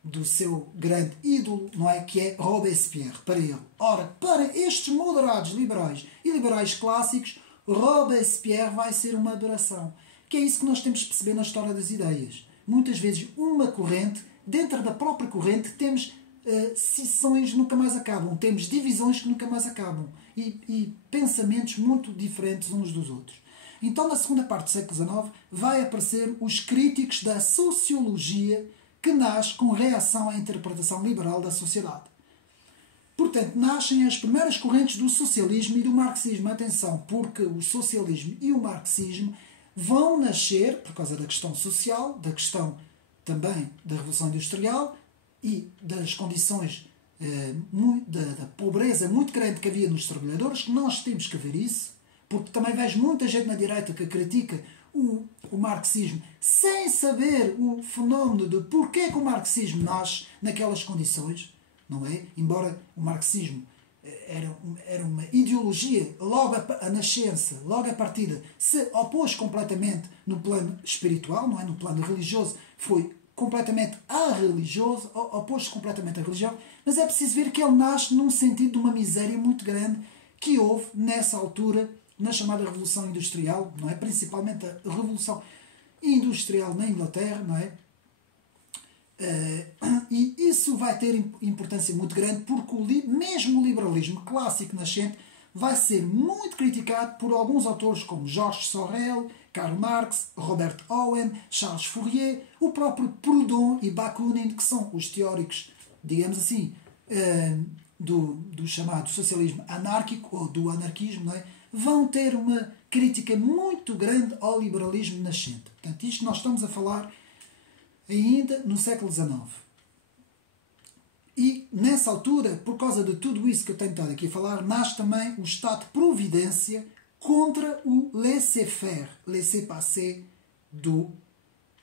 do seu grande ídolo, não é? Que é Robespierre, para ele. Ora, para estes moderados liberais e liberais clássicos, Robespierre vai ser uma aberração. Que é isso que nós temos de perceber na história das ideias. Muitas vezes uma corrente, dentro da própria corrente, temos cisões que nunca mais acabam, temos divisões que nunca mais acabam e pensamentos muito diferentes uns dos outros. Então, na segunda parte do século XIX, vai aparecer os críticos da sociologia que nasce com reação à interpretação liberal da sociedade. Portanto, nascem as primeiras correntes do socialismo e do marxismo. Atenção, porque o socialismo e o marxismo vão nascer por causa da questão social, da questão também da Revolução Industrial e das condições da pobreza muito grande que havia nos trabalhadores, que nós temos que ver isso, porque também vejo muita gente na direita que critica o marxismo sem saber o fenómeno de porquê que o marxismo nasce naquelas condições, não é? Embora o marxismo era uma ideologia, logo a nascença, logo a partida, se opôs completamente no plano espiritual, não é? No plano religioso, foi completamente arreligioso, opôs-se completamente à religião, mas é preciso ver que ele nasce num sentido de uma miséria muito grande que houve nessa altura, na chamada Revolução Industrial, não é? Principalmente a Revolução Industrial na Inglaterra, não é? E isso vai ter importância muito grande porque mesmo o liberalismo clássico nascente vai ser muito criticado por alguns autores como Georges Sorel, Karl Marx, Robert Owen, Charles Fourier, o próprio Proudhon e Bakunin, que são os teóricos, digamos assim, do chamado socialismo anárquico ou do anarquismo, não é? Vão ter uma crítica muito grande ao liberalismo nascente. Portanto, isto nós estamos a falar ainda no século XIX. E nessa altura, por causa de tudo isso que eu tenho estado aqui a falar, nasce também o Estado de Providência contra o laissez-faire, laissez-passer do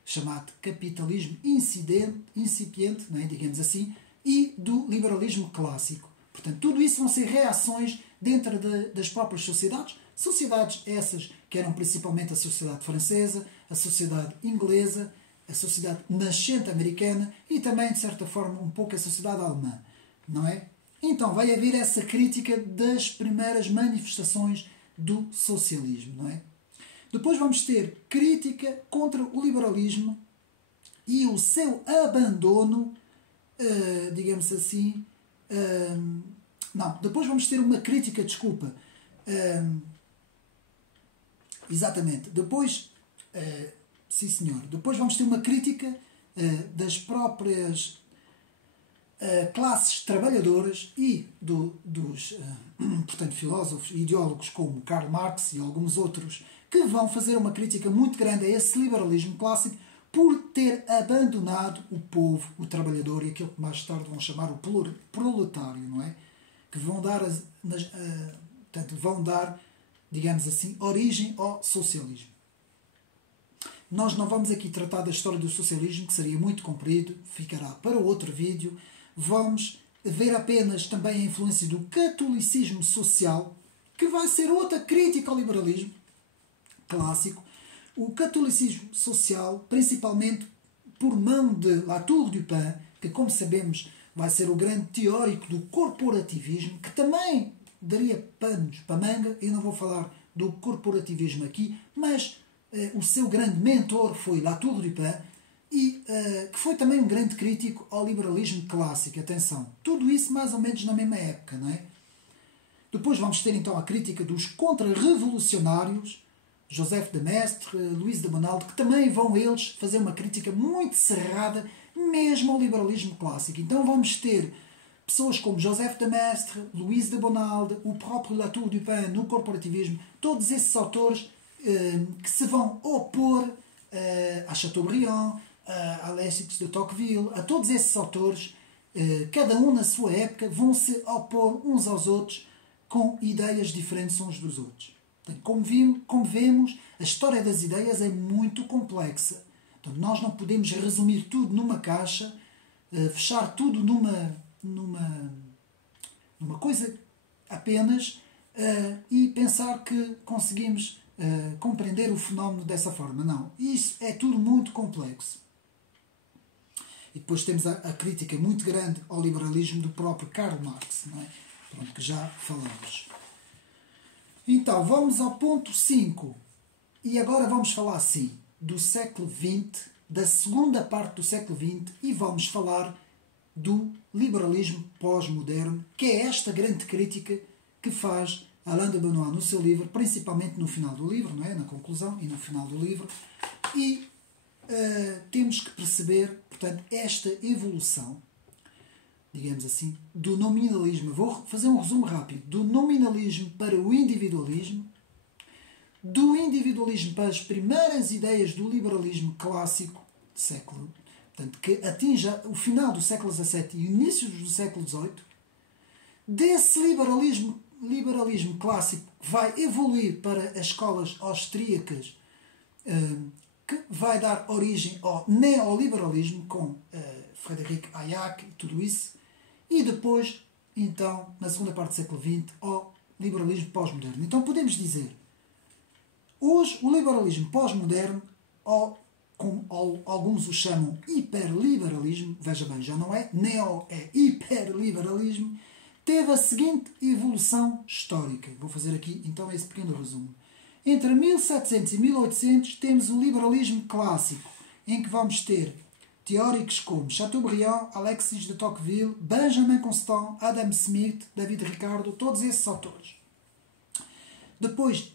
chamado capitalismo incipiente, não é? Digamos assim, e do liberalismo clássico. Portanto, tudo isso vão ser reações dentro das próprias sociedades. Sociedades essas que eram principalmente a sociedade francesa, a sociedade inglesa, a sociedade nascente americana e também, de certa forma, um pouco a sociedade alemã, não é? Então, vai haver essa crítica das primeiras manifestações do socialismo, não é? Depois vamos ter crítica contra o liberalismo e o seu abandono, digamos assim... não, depois vamos ter uma crítica, desculpa. Exatamente. Depois... sim, senhor. Depois vamos ter uma crítica das próprias classes trabalhadoras e dos portanto, filósofos e ideólogos como Karl Marx e alguns outros que vão fazer uma crítica muito grande a esse liberalismo clássico por ter abandonado o povo, o trabalhador e aquilo que mais tarde vão chamar o proletário, não é? Que vão dar, portanto, vão dar, digamos assim, origem ao socialismo. Nós não vamos aqui tratar da história do socialismo, que seria muito comprido, ficará para outro vídeo. Vamos ver apenas também a influência do catolicismo social, que vai ser outra crítica ao liberalismo clássico. O catolicismo social, principalmente por mão de Latour du Pin, que, como sabemos, vai ser o grande teórico do corporativismo, que também daria panos para manga. Eu não vou falar do corporativismo aqui, mas... o seu grande mentor foi Latour du Pin e que foi também um grande crítico ao liberalismo clássico. Atenção, tudo isso mais ou menos na mesma época, não é? Depois vamos ter então a crítica dos contra-revolucionários, Joseph de Maistre, Luís de Bonald, que também vão eles fazer uma crítica muito cerrada mesmo ao liberalismo clássico. Então vamos ter pessoas como Joseph de Maistre, Luís de Bonald, o próprio Latour du Pin no corporativismo, todos esses autores que se vão opor a Chateaubriand, a Lessix de Tocqueville, a todos esses autores, cada um na sua época, vão se opor uns aos outros com ideias diferentes uns dos outros. Como vemos, a história das ideias é muito complexa. Então, nós não podemos resumir tudo numa caixa, fechar tudo numa coisa apenas e pensar que conseguimos compreender o fenómeno dessa forma. Não. Isso é tudo muito complexo. E depois temos a crítica muito grande ao liberalismo do próprio Karl Marx, não é? Pronto, que já falamos. Então, vamos ao ponto 5. E agora vamos falar, sim, do século XX, da segunda parte do século XX, e vamos falar do liberalismo pós-moderno, que é esta grande crítica que faz Alain de Benoist no seu livro, principalmente no final do livro, não é? Na conclusão e no final do livro. E temos que perceber, portanto, esta evolução, digamos assim, do nominalismo. Vou fazer um resumo rápido. Do nominalismo para o individualismo, do individualismo para as primeiras ideias do liberalismo clássico do século, portanto, que atinge o final do século XVII e início do século XVIII, desse liberalismo clássico vai evoluir para as escolas austríacas que vai dar origem ao neoliberalismo com Frederic Hayek e tudo isso, e depois, então, na segunda parte do século XX, ao liberalismo pós-moderno. Então podemos dizer, hoje o liberalismo pós-moderno, ou como alguns o chamam hiperliberalismo, veja bem, já não é neo, é hiperliberalismo, teve a seguinte evolução histórica. Vou fazer aqui então esse pequeno resumo. Entre 1700 e 1800 temos o liberalismo clássico, em que vamos ter teóricos como Chateaubriand, Alexis de Tocqueville, Benjamin Constant, Adam Smith, David Ricardo, todos esses autores. Depois,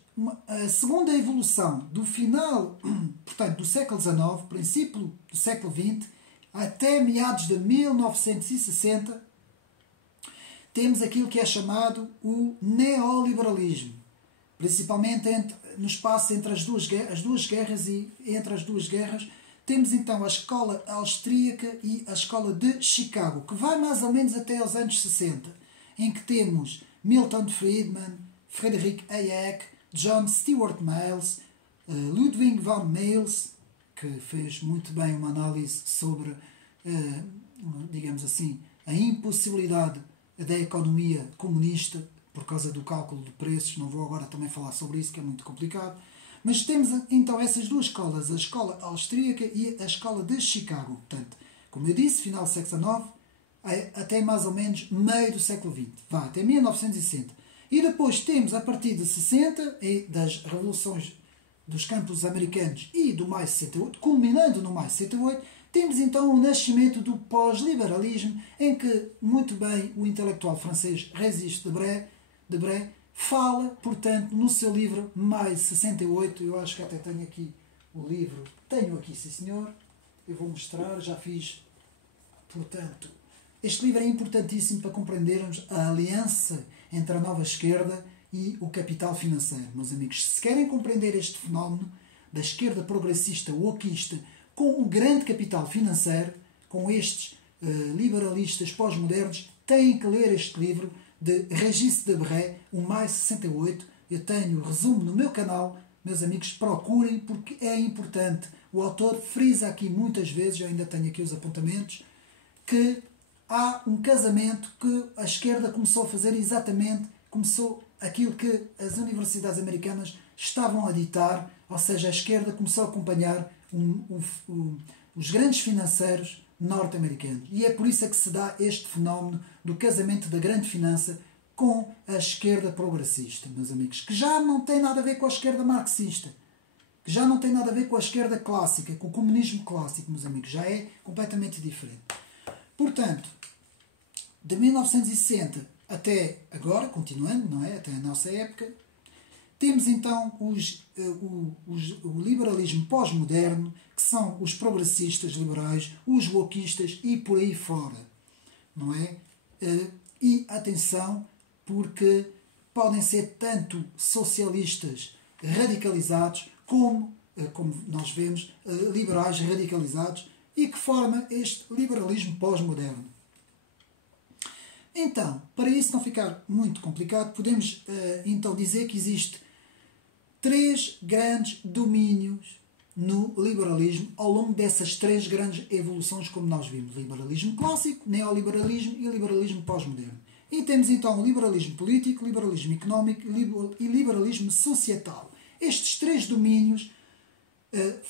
a segunda evolução do final, portanto, do século XIX, princípio do século XX, até meados de 1960, temos aquilo que é chamado o neoliberalismo, principalmente no espaço entre as duas guerras, e entre as duas guerras temos então a escola austríaca e a escola de Chicago, que vai mais ou menos até aos anos 60, em que temos Milton Friedman, Frederic Hayek, John Stuart Mill, Ludwig von Mises, que fez muito bem uma análise sobre, digamos assim, a impossibilidade da economia comunista por causa do cálculo de preços. Não vou agora também falar sobre isso, que é muito complicado. Mas temos então essas duas escolas, a escola austríaca e a escola de Chicago. Portanto, como eu disse, final do século XIX até mais ou menos meio do século XX. Vá, até 1960. E depois temos, a partir de 60, e das revoluções dos campos americanos e do maio 68, culminando no maio 68, temos então o nascimento do pós-liberalismo, em que, muito bem, o intelectual francês Régis Debray fala, portanto, no seu livro Maio 68, eu acho que até tenho aqui o livro, tenho aqui, sim senhor, eu vou mostrar, já fiz, portanto, este livro é importantíssimo para compreendermos a aliança entre a nova esquerda e o capital financeiro. Meus amigos, se querem compreender este fenómeno da esquerda progressista wokista com o grande capital financeiro, com estes liberalistas pós-modernos, têm que ler este livro de Régis Debray, o Maio 68. Eu tenho o resumo no meu canal. Meus amigos, procurem porque é importante. O autor frisa aqui muitas vezes, eu ainda tenho aqui os apontamentos, que há um casamento que a esquerda começou a fazer exatamente, começou aquilo que as universidades americanas estavam a ditar, ou seja, a esquerda começou a acompanhar os grandes financeiros norte-americanos. E é por isso que se dá este fenómeno do casamento da grande finança com a esquerda progressista, meus amigos, que já não tem nada a ver com a esquerda marxista, que já não tem nada a ver com a esquerda clássica, com o comunismo clássico, meus amigos, já é completamente diferente. Portanto, de 1960 até agora, continuando, não é? Até a nossa época, temos então o liberalismo pós-moderno, que são os progressistas liberais, os wokistas e por aí fora, não é? E atenção, porque podem ser tanto socialistas radicalizados como nós vemos, liberais radicalizados, e que forma este liberalismo pós-moderno. Então, para isso não ficar muito complicado, podemos então dizer que existe 3 grandes domínios no liberalismo ao longo dessas 3 grandes evoluções, como nós vimos: liberalismo clássico, neoliberalismo e liberalismo pós-moderno. E temos então o liberalismo político, liberalismo económico e liberalismo societal. Estes 3 domínios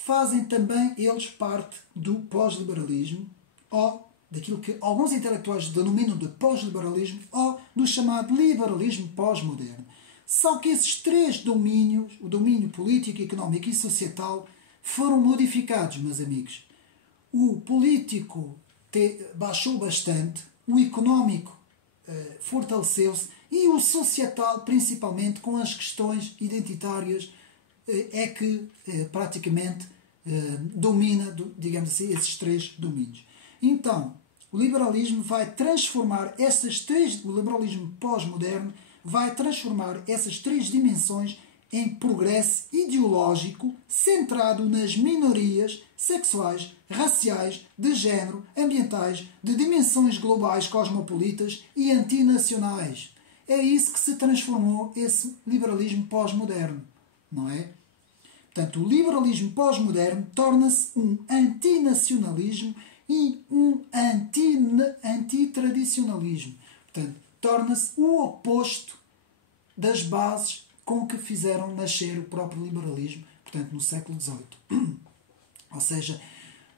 fazem também eles parte do pós-liberalismo, ou daquilo que alguns intelectuais denominam de pós-liberalismo, ou do chamado liberalismo pós-moderno. Só que esses 3 domínios, o domínio político, económico e societal, foram modificados, meus amigos. O político baixou bastante, o económico fortaleceu-se e o societal, principalmente com as questões identitárias, é que praticamente domina, digamos assim, esses 3 domínios. Então, o liberalismo vai transformar o liberalismo pós-moderno vai transformar essas 3 dimensões em progresso ideológico centrado nas minorias sexuais, raciais, de género, ambientais, de dimensões globais cosmopolitas e antinacionais. É isso que se transformou esse liberalismo pós-moderno, não é? Portanto, o liberalismo pós-moderno torna-se um antinacionalismo e um antitradicionalismo. Portanto, torna-se o oposto das bases com que fizeram nascer o próprio liberalismo, portanto, no século XVIII. Ou seja,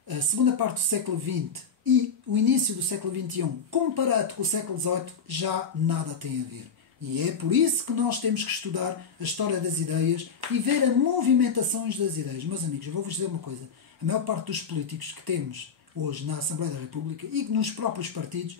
a segunda parte do século XX e o início do século XXI, comparado com o século XVIII, já nada tem a ver. E é por isso que nós temos que estudar a história das ideias e ver as movimentações das ideias. Meus amigos, eu vou-vos dizer uma coisa. A maior parte dos políticos que temos hoje na Assembleia da República e nos próprios partidos,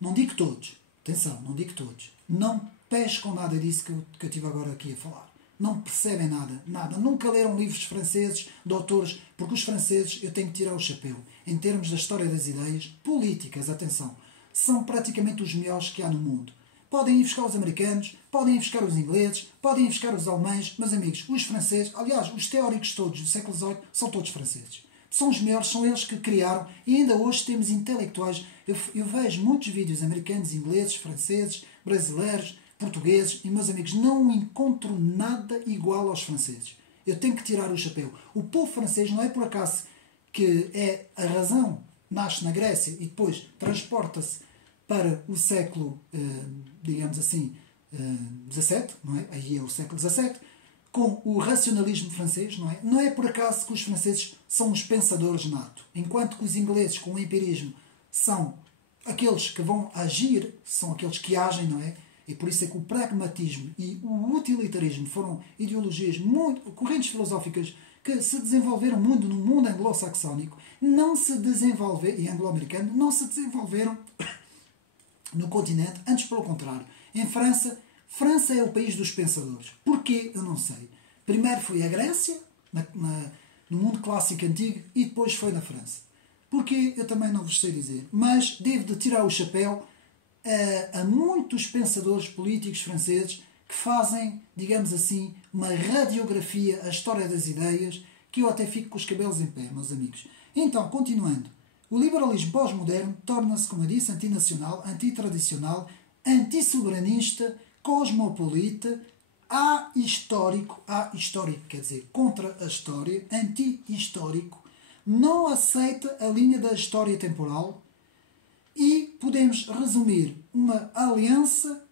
não digo todos, atenção, não digo todos, não pescam nada disso que eu estive agora aqui a falar. Não percebem nada. Nunca leram livros franceses de autores, porque os franceses, eu tenho que tirar o chapéu, em termos da história das ideias, políticas, atenção, são praticamente os melhores que há no mundo. Podem ir buscar os americanos, podem ir buscar os ingleses, podem ir buscar os alemães, meus amigos, os franceses, aliás, os teóricos todos do século XVIII são todos franceses. São os melhores, são eles que criaram, e ainda hoje temos intelectuais. Eu vejo muitos vídeos americanos, ingleses, franceses, brasileiros, portugueses, e meus amigos, não encontro nada igual aos franceses. Eu tenho que tirar o chapéu. O povo francês não é por acaso que é a razão, nasce na Grécia e depois transporta-se para o século, digamos assim, XVII, não é? Aí é o século XVII, com o racionalismo francês, não é? Não é por acaso que os franceses são os pensadores nato, enquanto que os ingleses, com o empirismo, são aqueles que vão agir, são aqueles que agem, não é? E por isso é que o pragmatismo e o utilitarismo foram ideologias muito, correntes filosóficas que se desenvolveram muito no mundo anglo-saxónico, não se desenvolveram, e anglo-americano, não se desenvolveram no continente, antes pelo contrário. Em França é o país dos pensadores. Porquê? Eu não sei. Primeiro foi a Grécia, no mundo clássico antigo, e depois foi na França. Porquê? Eu também não vos sei dizer. Mas devo de tirar o chapéu a muitos pensadores políticos franceses que fazem, digamos assim, uma radiografia à história das ideias, que eu até fico com os cabelos em pé, meus amigos. Então, continuando. O liberalismo pós-moderno torna-se, como eu disse, antinacional, antitradicional, antissoberanista, cosmopolita, ahistórico, quer dizer, contra a história, anti-histórico, não aceita a linha da história temporal e podemos resumir uma aliança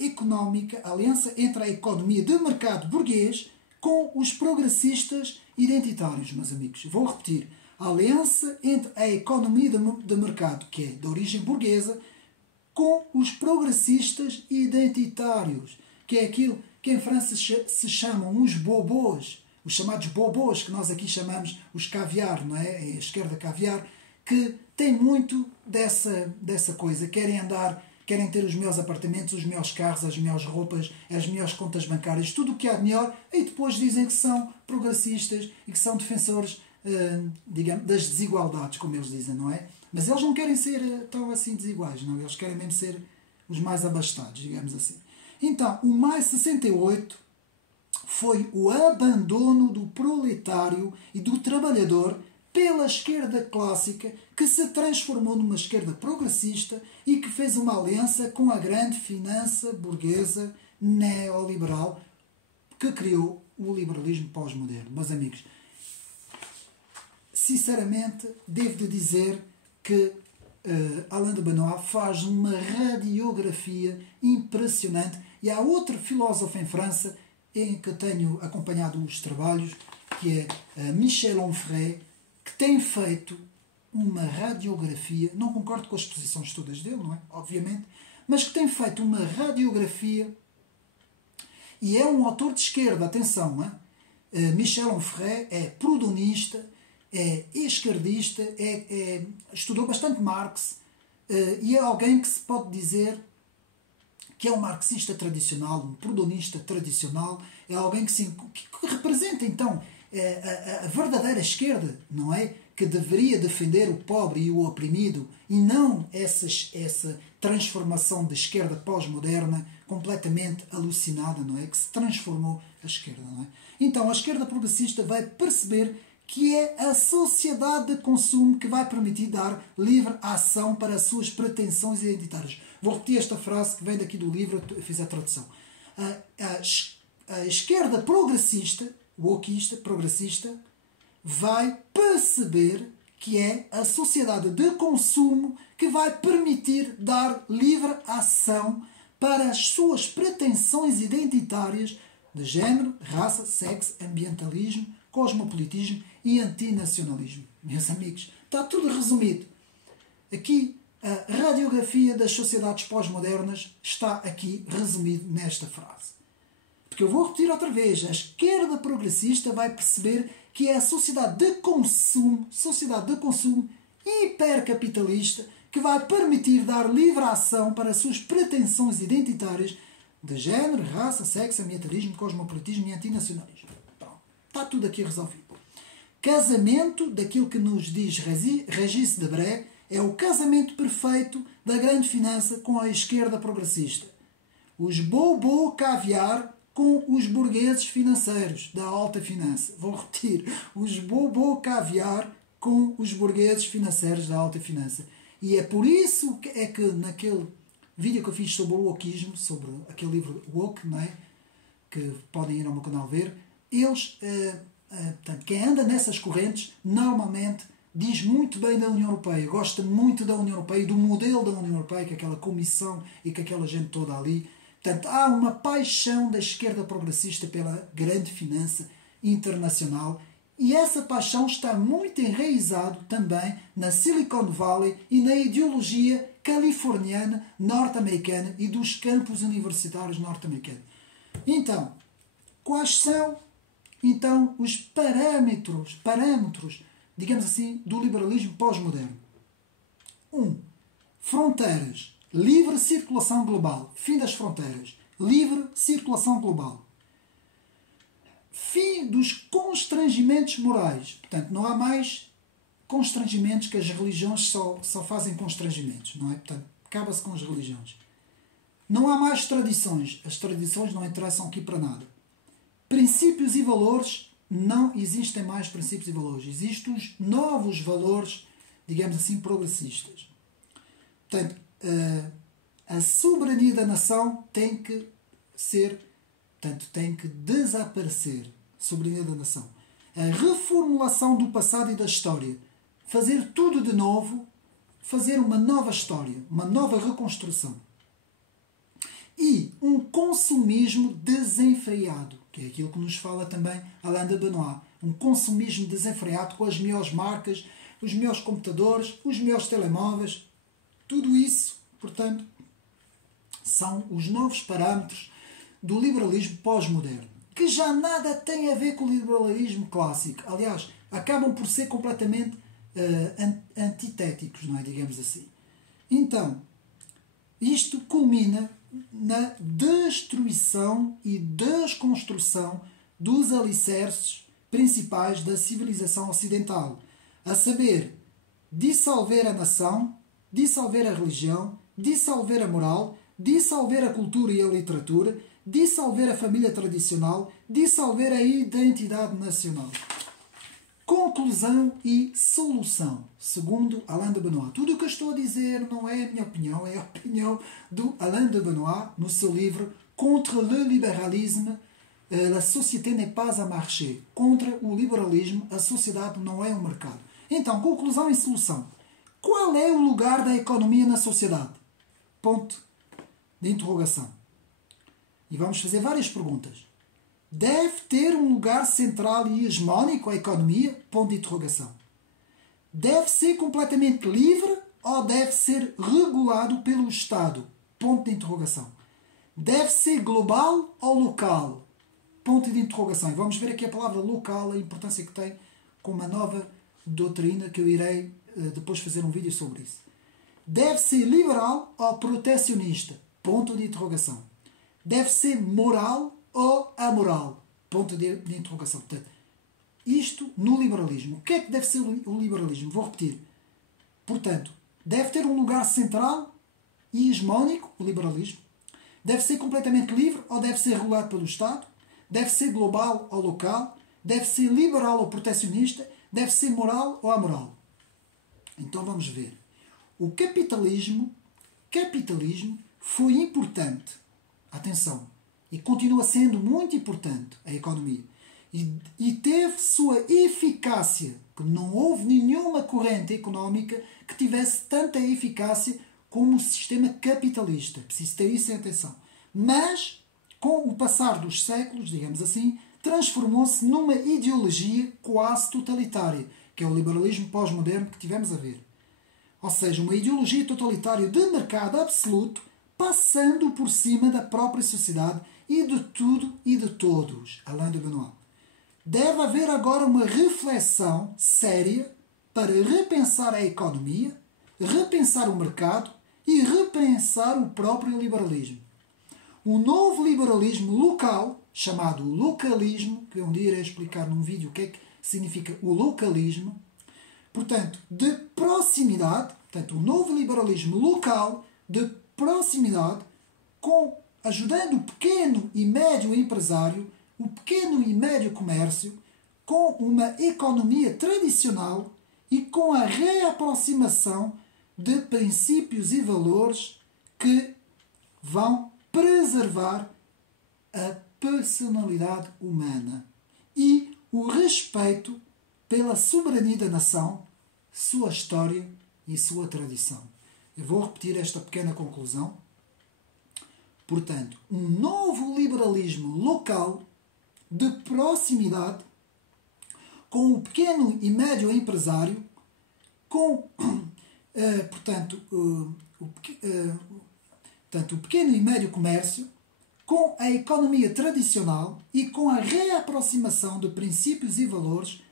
económica, aliança entre a economia de mercado burguês com os progressistas identitários, meus amigos. Vou repetir. A aliança entre a economia de mercado, que é de origem burguesa, com os progressistas identitários, que é aquilo que em França se chamam os bobos, os chamados bobos, que nós aqui chamamos os caviar, não é? A esquerda caviar, que tem muito dessa coisa. Querem ter os melhores apartamentos, os melhores carros, as melhores roupas, as melhores contas bancárias, tudo o que há de melhor, e depois dizem que são progressistas e que são defensores, digamos, das desigualdades, como eles dizem, não é? Mas eles não querem ser tão assim desiguais, não? Eles querem mesmo ser os mais abastados, digamos assim. Então, o Maio 68 foi o abandono do proletário e do trabalhador pela esquerda clássica, que se transformou numa esquerda progressista e que fez uma aliança com a grande finança burguesa neoliberal que criou o liberalismo pós-moderno. Meus amigos, sinceramente, devo de dizer que Alain de Benoist faz uma radiografia impressionante. E há outro filósofo em França em que tenho acompanhado os trabalhos, que é Michel Onfray, que tem feito uma radiografia, não concordo com as posições todas dele, não é? Obviamente, mas que tem feito uma radiografia, e é um autor de esquerda, atenção, Michel Onfray é proudhonista, é esquerdista, estudou bastante Marx, e é alguém que se pode dizer que é um marxista tradicional, um proudhonista tradicional, é alguém que representa então a verdadeira esquerda, não é? Que deveria defender o pobre e o oprimido, e não essa transformação da esquerda pós-moderna completamente alucinada, não é? Que se transformou a esquerda, não é? Então a esquerda progressista vai perceber que é a sociedade de consumo que vai permitir dar livre ação para as suas pretensões identitárias. Vou repetir esta frase que vem daqui do livro, eu fiz a tradução. A esquerda progressista wokista, progressista, vai perceber que é a sociedade de consumo que vai permitir dar livre ação para as suas pretensões identitárias de género, raça, sexo, ambientalismo, cosmopolitismo e antinacionalismo. Meus amigos, está tudo resumido. Aqui, a radiografia das sociedades pós-modernas está aqui resumido nesta frase. Porque eu vou repetir outra vez. A esquerda progressista vai perceber que é a sociedade de consumo hipercapitalista que vai permitir dar livre ação para as suas pretensões identitárias de género, raça, sexo, ambientalismo, cosmopolitismo e antinacionalismo. Pronto. Está tudo aqui resolvido. Casamento, daquilo que nos diz Régis Debray, é o casamento perfeito da grande finança com a esquerda progressista. Os bobo caviar com os burgueses financeiros da alta finança. Vou repetir. Os bobo caviar com os burgueses financeiros da alta finança. E é por isso que naquele vídeo que eu fiz sobre o wokismo, sobre aquele livro Woke, não é? Que podem ir ao meu canal ver, eles, portanto, quem anda nessas correntes, normalmente diz muito bem da União Europeia, gosta muito da União Europeia e do modelo da União Europeia, que aquela comissão e que aquela gente toda ali. Portanto, há uma paixão da esquerda progressista pela grande finança internacional e essa paixão está muito enraizado também na Silicon Valley e na ideologia californiana, norte-americana e dos campos universitários norte-americanos. Então, quais são então os parâmetros, digamos assim, do liberalismo pós-moderno? 1. Fronteiras. Livre circulação global. Fim das fronteiras. Livre circulação global. Fim dos constrangimentos morais. Portanto, não há mais constrangimentos, que as religiões só fazem constrangimentos, não é? Portanto, acaba-se com as religiões. Não há mais tradições. As tradições não interessam aqui para nada. Princípios e valores. Não existem mais princípios e valores. Existem os novos valores, digamos assim, progressistas. Portanto, a soberania da nação tem que desaparecer. Soberania da nação. A reformulação do passado e da história. Fazer tudo de novo. Fazer uma nova história. Uma nova reconstrução. E um consumismo desenfreado. Que é aquilo que nos fala também Alain de Benoist. Um consumismo desenfreado com as melhores marcas, os melhores computadores, os melhores telemóveis. Tudo isso, portanto, são os novos parâmetros do liberalismo pós-moderno, que já nada tem a ver com o liberalismo clássico. Aliás, acabam por ser completamente antitéticos, não é? Digamos assim. Então, isto culmina na destruição e desconstrução dos alicerces principais da civilização ocidental, a saber, dissolver a nação, dissolver a religião, dissolver a moral, dissolver a cultura e a literatura, dissolver a família tradicional, dissolver a identidade nacional. Conclusão e solução, segundo Alain de Benoist. Tudo o que eu estou a dizer não é a minha opinião, é a opinião do Alain de Benoist no seu livro Contre le libéralisme, la société n'est pas un marché. Contra o liberalismo, a sociedade não é um mercado. Então, conclusão e solução. Qual é o lugar da economia na sociedade? Ponto de interrogação. E vamos fazer várias perguntas. Deve ter um lugar central e hegemónico a economia? Ponto de interrogação. Deve ser completamente livre ou deve ser regulado pelo Estado? Ponto de interrogação. Deve ser global ou local? Ponto de interrogação. E vamos ver aqui a palavra local, a importância que tem com uma nova doutrina que eu irei depois fazer um vídeo sobre isso. Deve ser liberal ou protecionista? Ponto de interrogação. Deve ser moral ou amoral? Ponto de interrogação. Portanto, isto no liberalismo. O que é que deve ser o liberalismo? Vou repetir. Portanto, deve ter um lugar central e hegemónico, o liberalismo. Deve ser completamente livre ou deve ser regulado pelo Estado. Deve ser global ou local. Deve ser liberal ou protecionista. Deve ser moral ou amoral. Então vamos ver. O capitalismo foi importante. Atenção. E continua sendo muito importante a economia. e teve sua eficácia, que não houve nenhuma corrente económica que tivesse tanta eficácia como o sistema capitalista. Preciso ter isso em atenção. Mas, com o passar dos séculos, digamos assim, transformou-se numa ideologia quase totalitária, que é o liberalismo pós-moderno que tivemos a ver. Ou seja, uma ideologia totalitária de mercado absoluto, passando por cima da própria sociedade e de tudo e de todos, Alain de Benoist. Deve haver agora uma reflexão séria para repensar a economia, repensar o mercado e repensar o próprio liberalismo. Um novo liberalismo local, chamado localismo, que um dia irei explicar num vídeo o que é que significa o localismo, portanto, de proximidade, portanto, um novo liberalismo local, de proximidade, ajudando o pequeno e médio empresário, o pequeno e médio comércio, com uma economia tradicional e com a reaproximação de princípios e valores que vão preservar a personalidade humana e o respeito pela soberania da nação, sua história e sua tradição. Eu vou repetir esta pequena conclusão. Portanto, um novo liberalismo local de proximidade com o pequeno e médio empresário, com o pequeno e médio comércio, com a economia tradicional e com a reaproximação de princípios e valores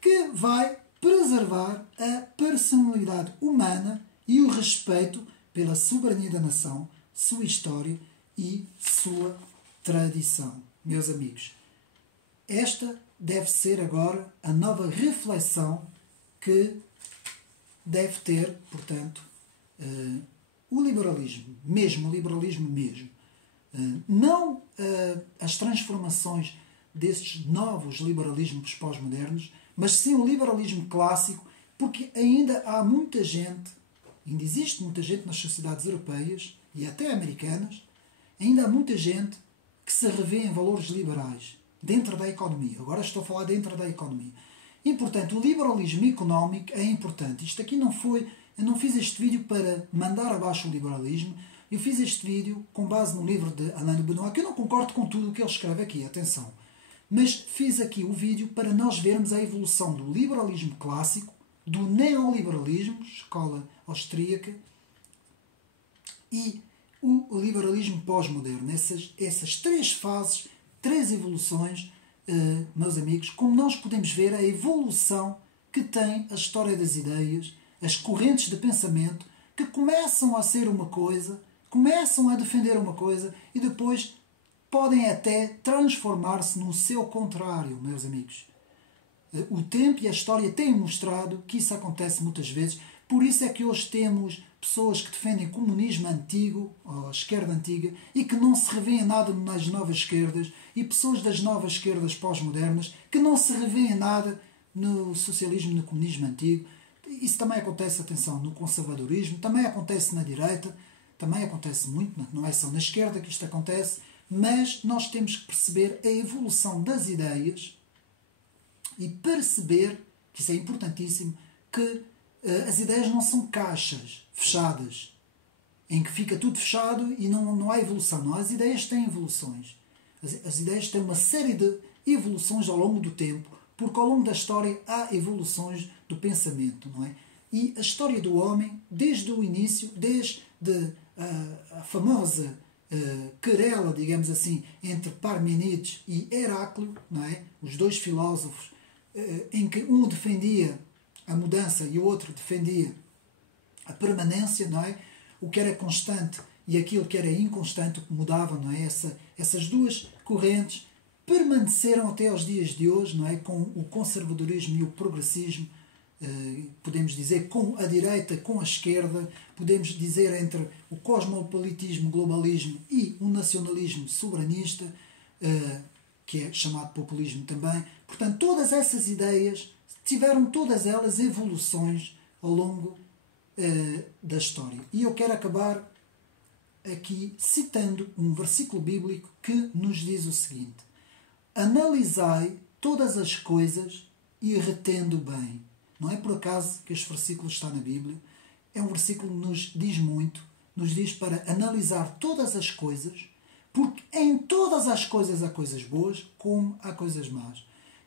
que vai preservar a personalidade humana e o respeito pela soberania da nação, sua história e sua tradição. Meus amigos, esta deve ser agora a nova reflexão que deve ter, portanto, o liberalismo mesmo. Não as transformações destes novos liberalismos pós-modernos, mas sim o liberalismo clássico, porque ainda há muita gente, ainda existe muita gente nas sociedades europeias e até americanas, ainda há muita gente que se revê em valores liberais dentro da economia. Agora estou a falar dentro da economia. E, portanto, o liberalismo económico é importante. Isto aqui eu não fiz este vídeo para mandar abaixo o liberalismo. Eu fiz este vídeo com base no livro de Alain de Benoist, que eu não concordo com tudo o que ele escreve aqui, atenção. Mas fiz aqui o vídeo para nós vermos a evolução do liberalismo clássico, do neoliberalismo, escola austríaca, e o liberalismo pós-moderno. Essas três fases, três evoluções, meus amigos, como nós podemos ver a evolução que tem a história das ideias, as correntes de pensamento, que começam a ser uma coisa, começam a defender uma coisa e depois podem até transformar-se no seu contrário, meus amigos. O tempo e a história têm mostrado que isso acontece muitas vezes. Por isso é que hoje temos pessoas que defendem o comunismo antigo, ou a esquerda antiga, e que não se revêem nada nas novas esquerdas, e pessoas das novas esquerdas pós-modernas que não se revêem nada no socialismo e no comunismo antigo. Isso também acontece, atenção, no conservadorismo, também acontece na direita, também acontece muito, não é só na esquerda que isto acontece, mas nós temos que perceber a evolução das ideias e perceber, que isso é importantíssimo, que as ideias não são caixas fechadas, em que fica tudo fechado e não há evolução. Não, as ideias têm evoluções. As ideias têm uma série de evoluções ao longo do tempo, porque ao longo da história há evoluções do pensamento, não é? E a história do homem, desde o início, desde a famosa querela, digamos assim, entre Parmenides e Heráclito, não é? Os dois filósofos, em que um defendia a mudança e o outro defendia a permanência, não é? O que era constante e aquilo que era inconstante, o que mudava, não é? Essas duas correntes permaneceram até aos dias de hoje, não é? Com o conservadorismo e o progressismo, podemos dizer com a direita, com a esquerda, podemos dizer entre o cosmopolitismo, globalismo e o nacionalismo soberanista, que é chamado populismo também. Portanto, todas essas ideias tiveram todas elas evoluções ao longo da história. E eu quero acabar aqui citando um versículo bíblico que nos diz o seguinte: analisai todas as coisas e retendo bem. Não é por acaso que este versículo está na Bíblia. É um versículo que nos diz muito, nos diz para analisar todas as coisas, porque em todas as coisas há coisas boas, como há coisas más.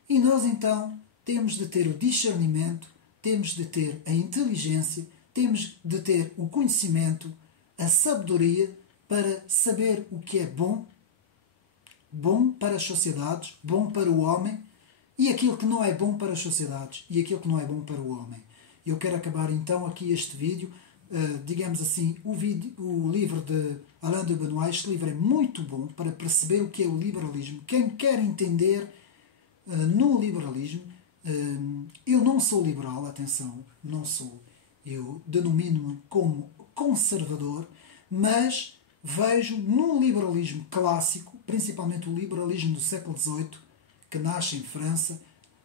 E nós então temos de ter o discernimento, temos de ter a inteligência, temos de ter o conhecimento, a sabedoria para saber o que é bom, bom para as sociedades, bom para o homem, e aquilo que não é bom para as sociedades, e aquilo que não é bom para o homem. Eu quero acabar então aqui este vídeo, digamos assim, o livro de Alain de Benoist. Este livro é muito bom para perceber o que é o liberalismo. Quem quer entender no liberalismo, eu não sou liberal, atenção, não sou. Eu denomino-me como conservador, mas vejo no liberalismo clássico, principalmente o liberalismo do século XVIII, que nasce em França,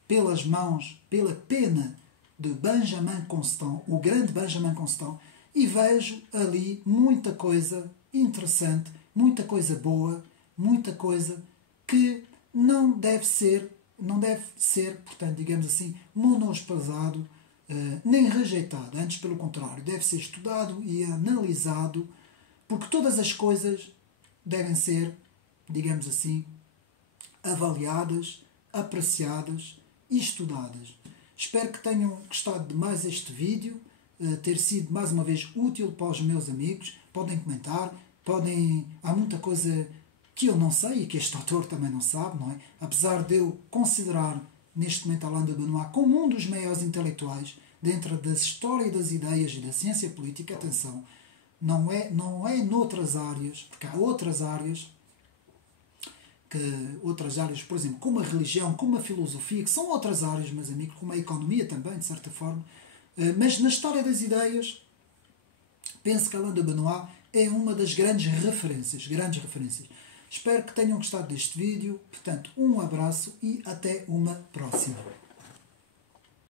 pelas mãos, pela pena de Benjamin Constant, o grande Benjamin Constant, e vejo ali muita coisa interessante, muita coisa boa, muita coisa que não deve ser, portanto, digamos assim, monospassado, nem rejeitado. Antes, pelo contrário, deve ser estudado e analisado, porque todas as coisas devem ser, digamos assim, avaliadas, apreciadas e estudadas. Espero que tenham gostado de mais este vídeo, ter sido mais uma vez útil para os meus amigos. Podem comentar, há muita coisa que eu não sei e que este autor também não sabe, não é? Apesar de eu considerar neste momento Alain de Benoist como um dos maiores intelectuais dentro da história das ideias e da ciência política, atenção, não é noutras áreas, porque há outras áreas, por exemplo, como a religião, como a filosofia, que são outras áreas, meus amigos, como a economia também, de certa forma. Mas na história das ideias, penso que Alain de Benoist é uma das grandes referências. Espero que tenham gostado deste vídeo. Portanto, um abraço e até uma próxima.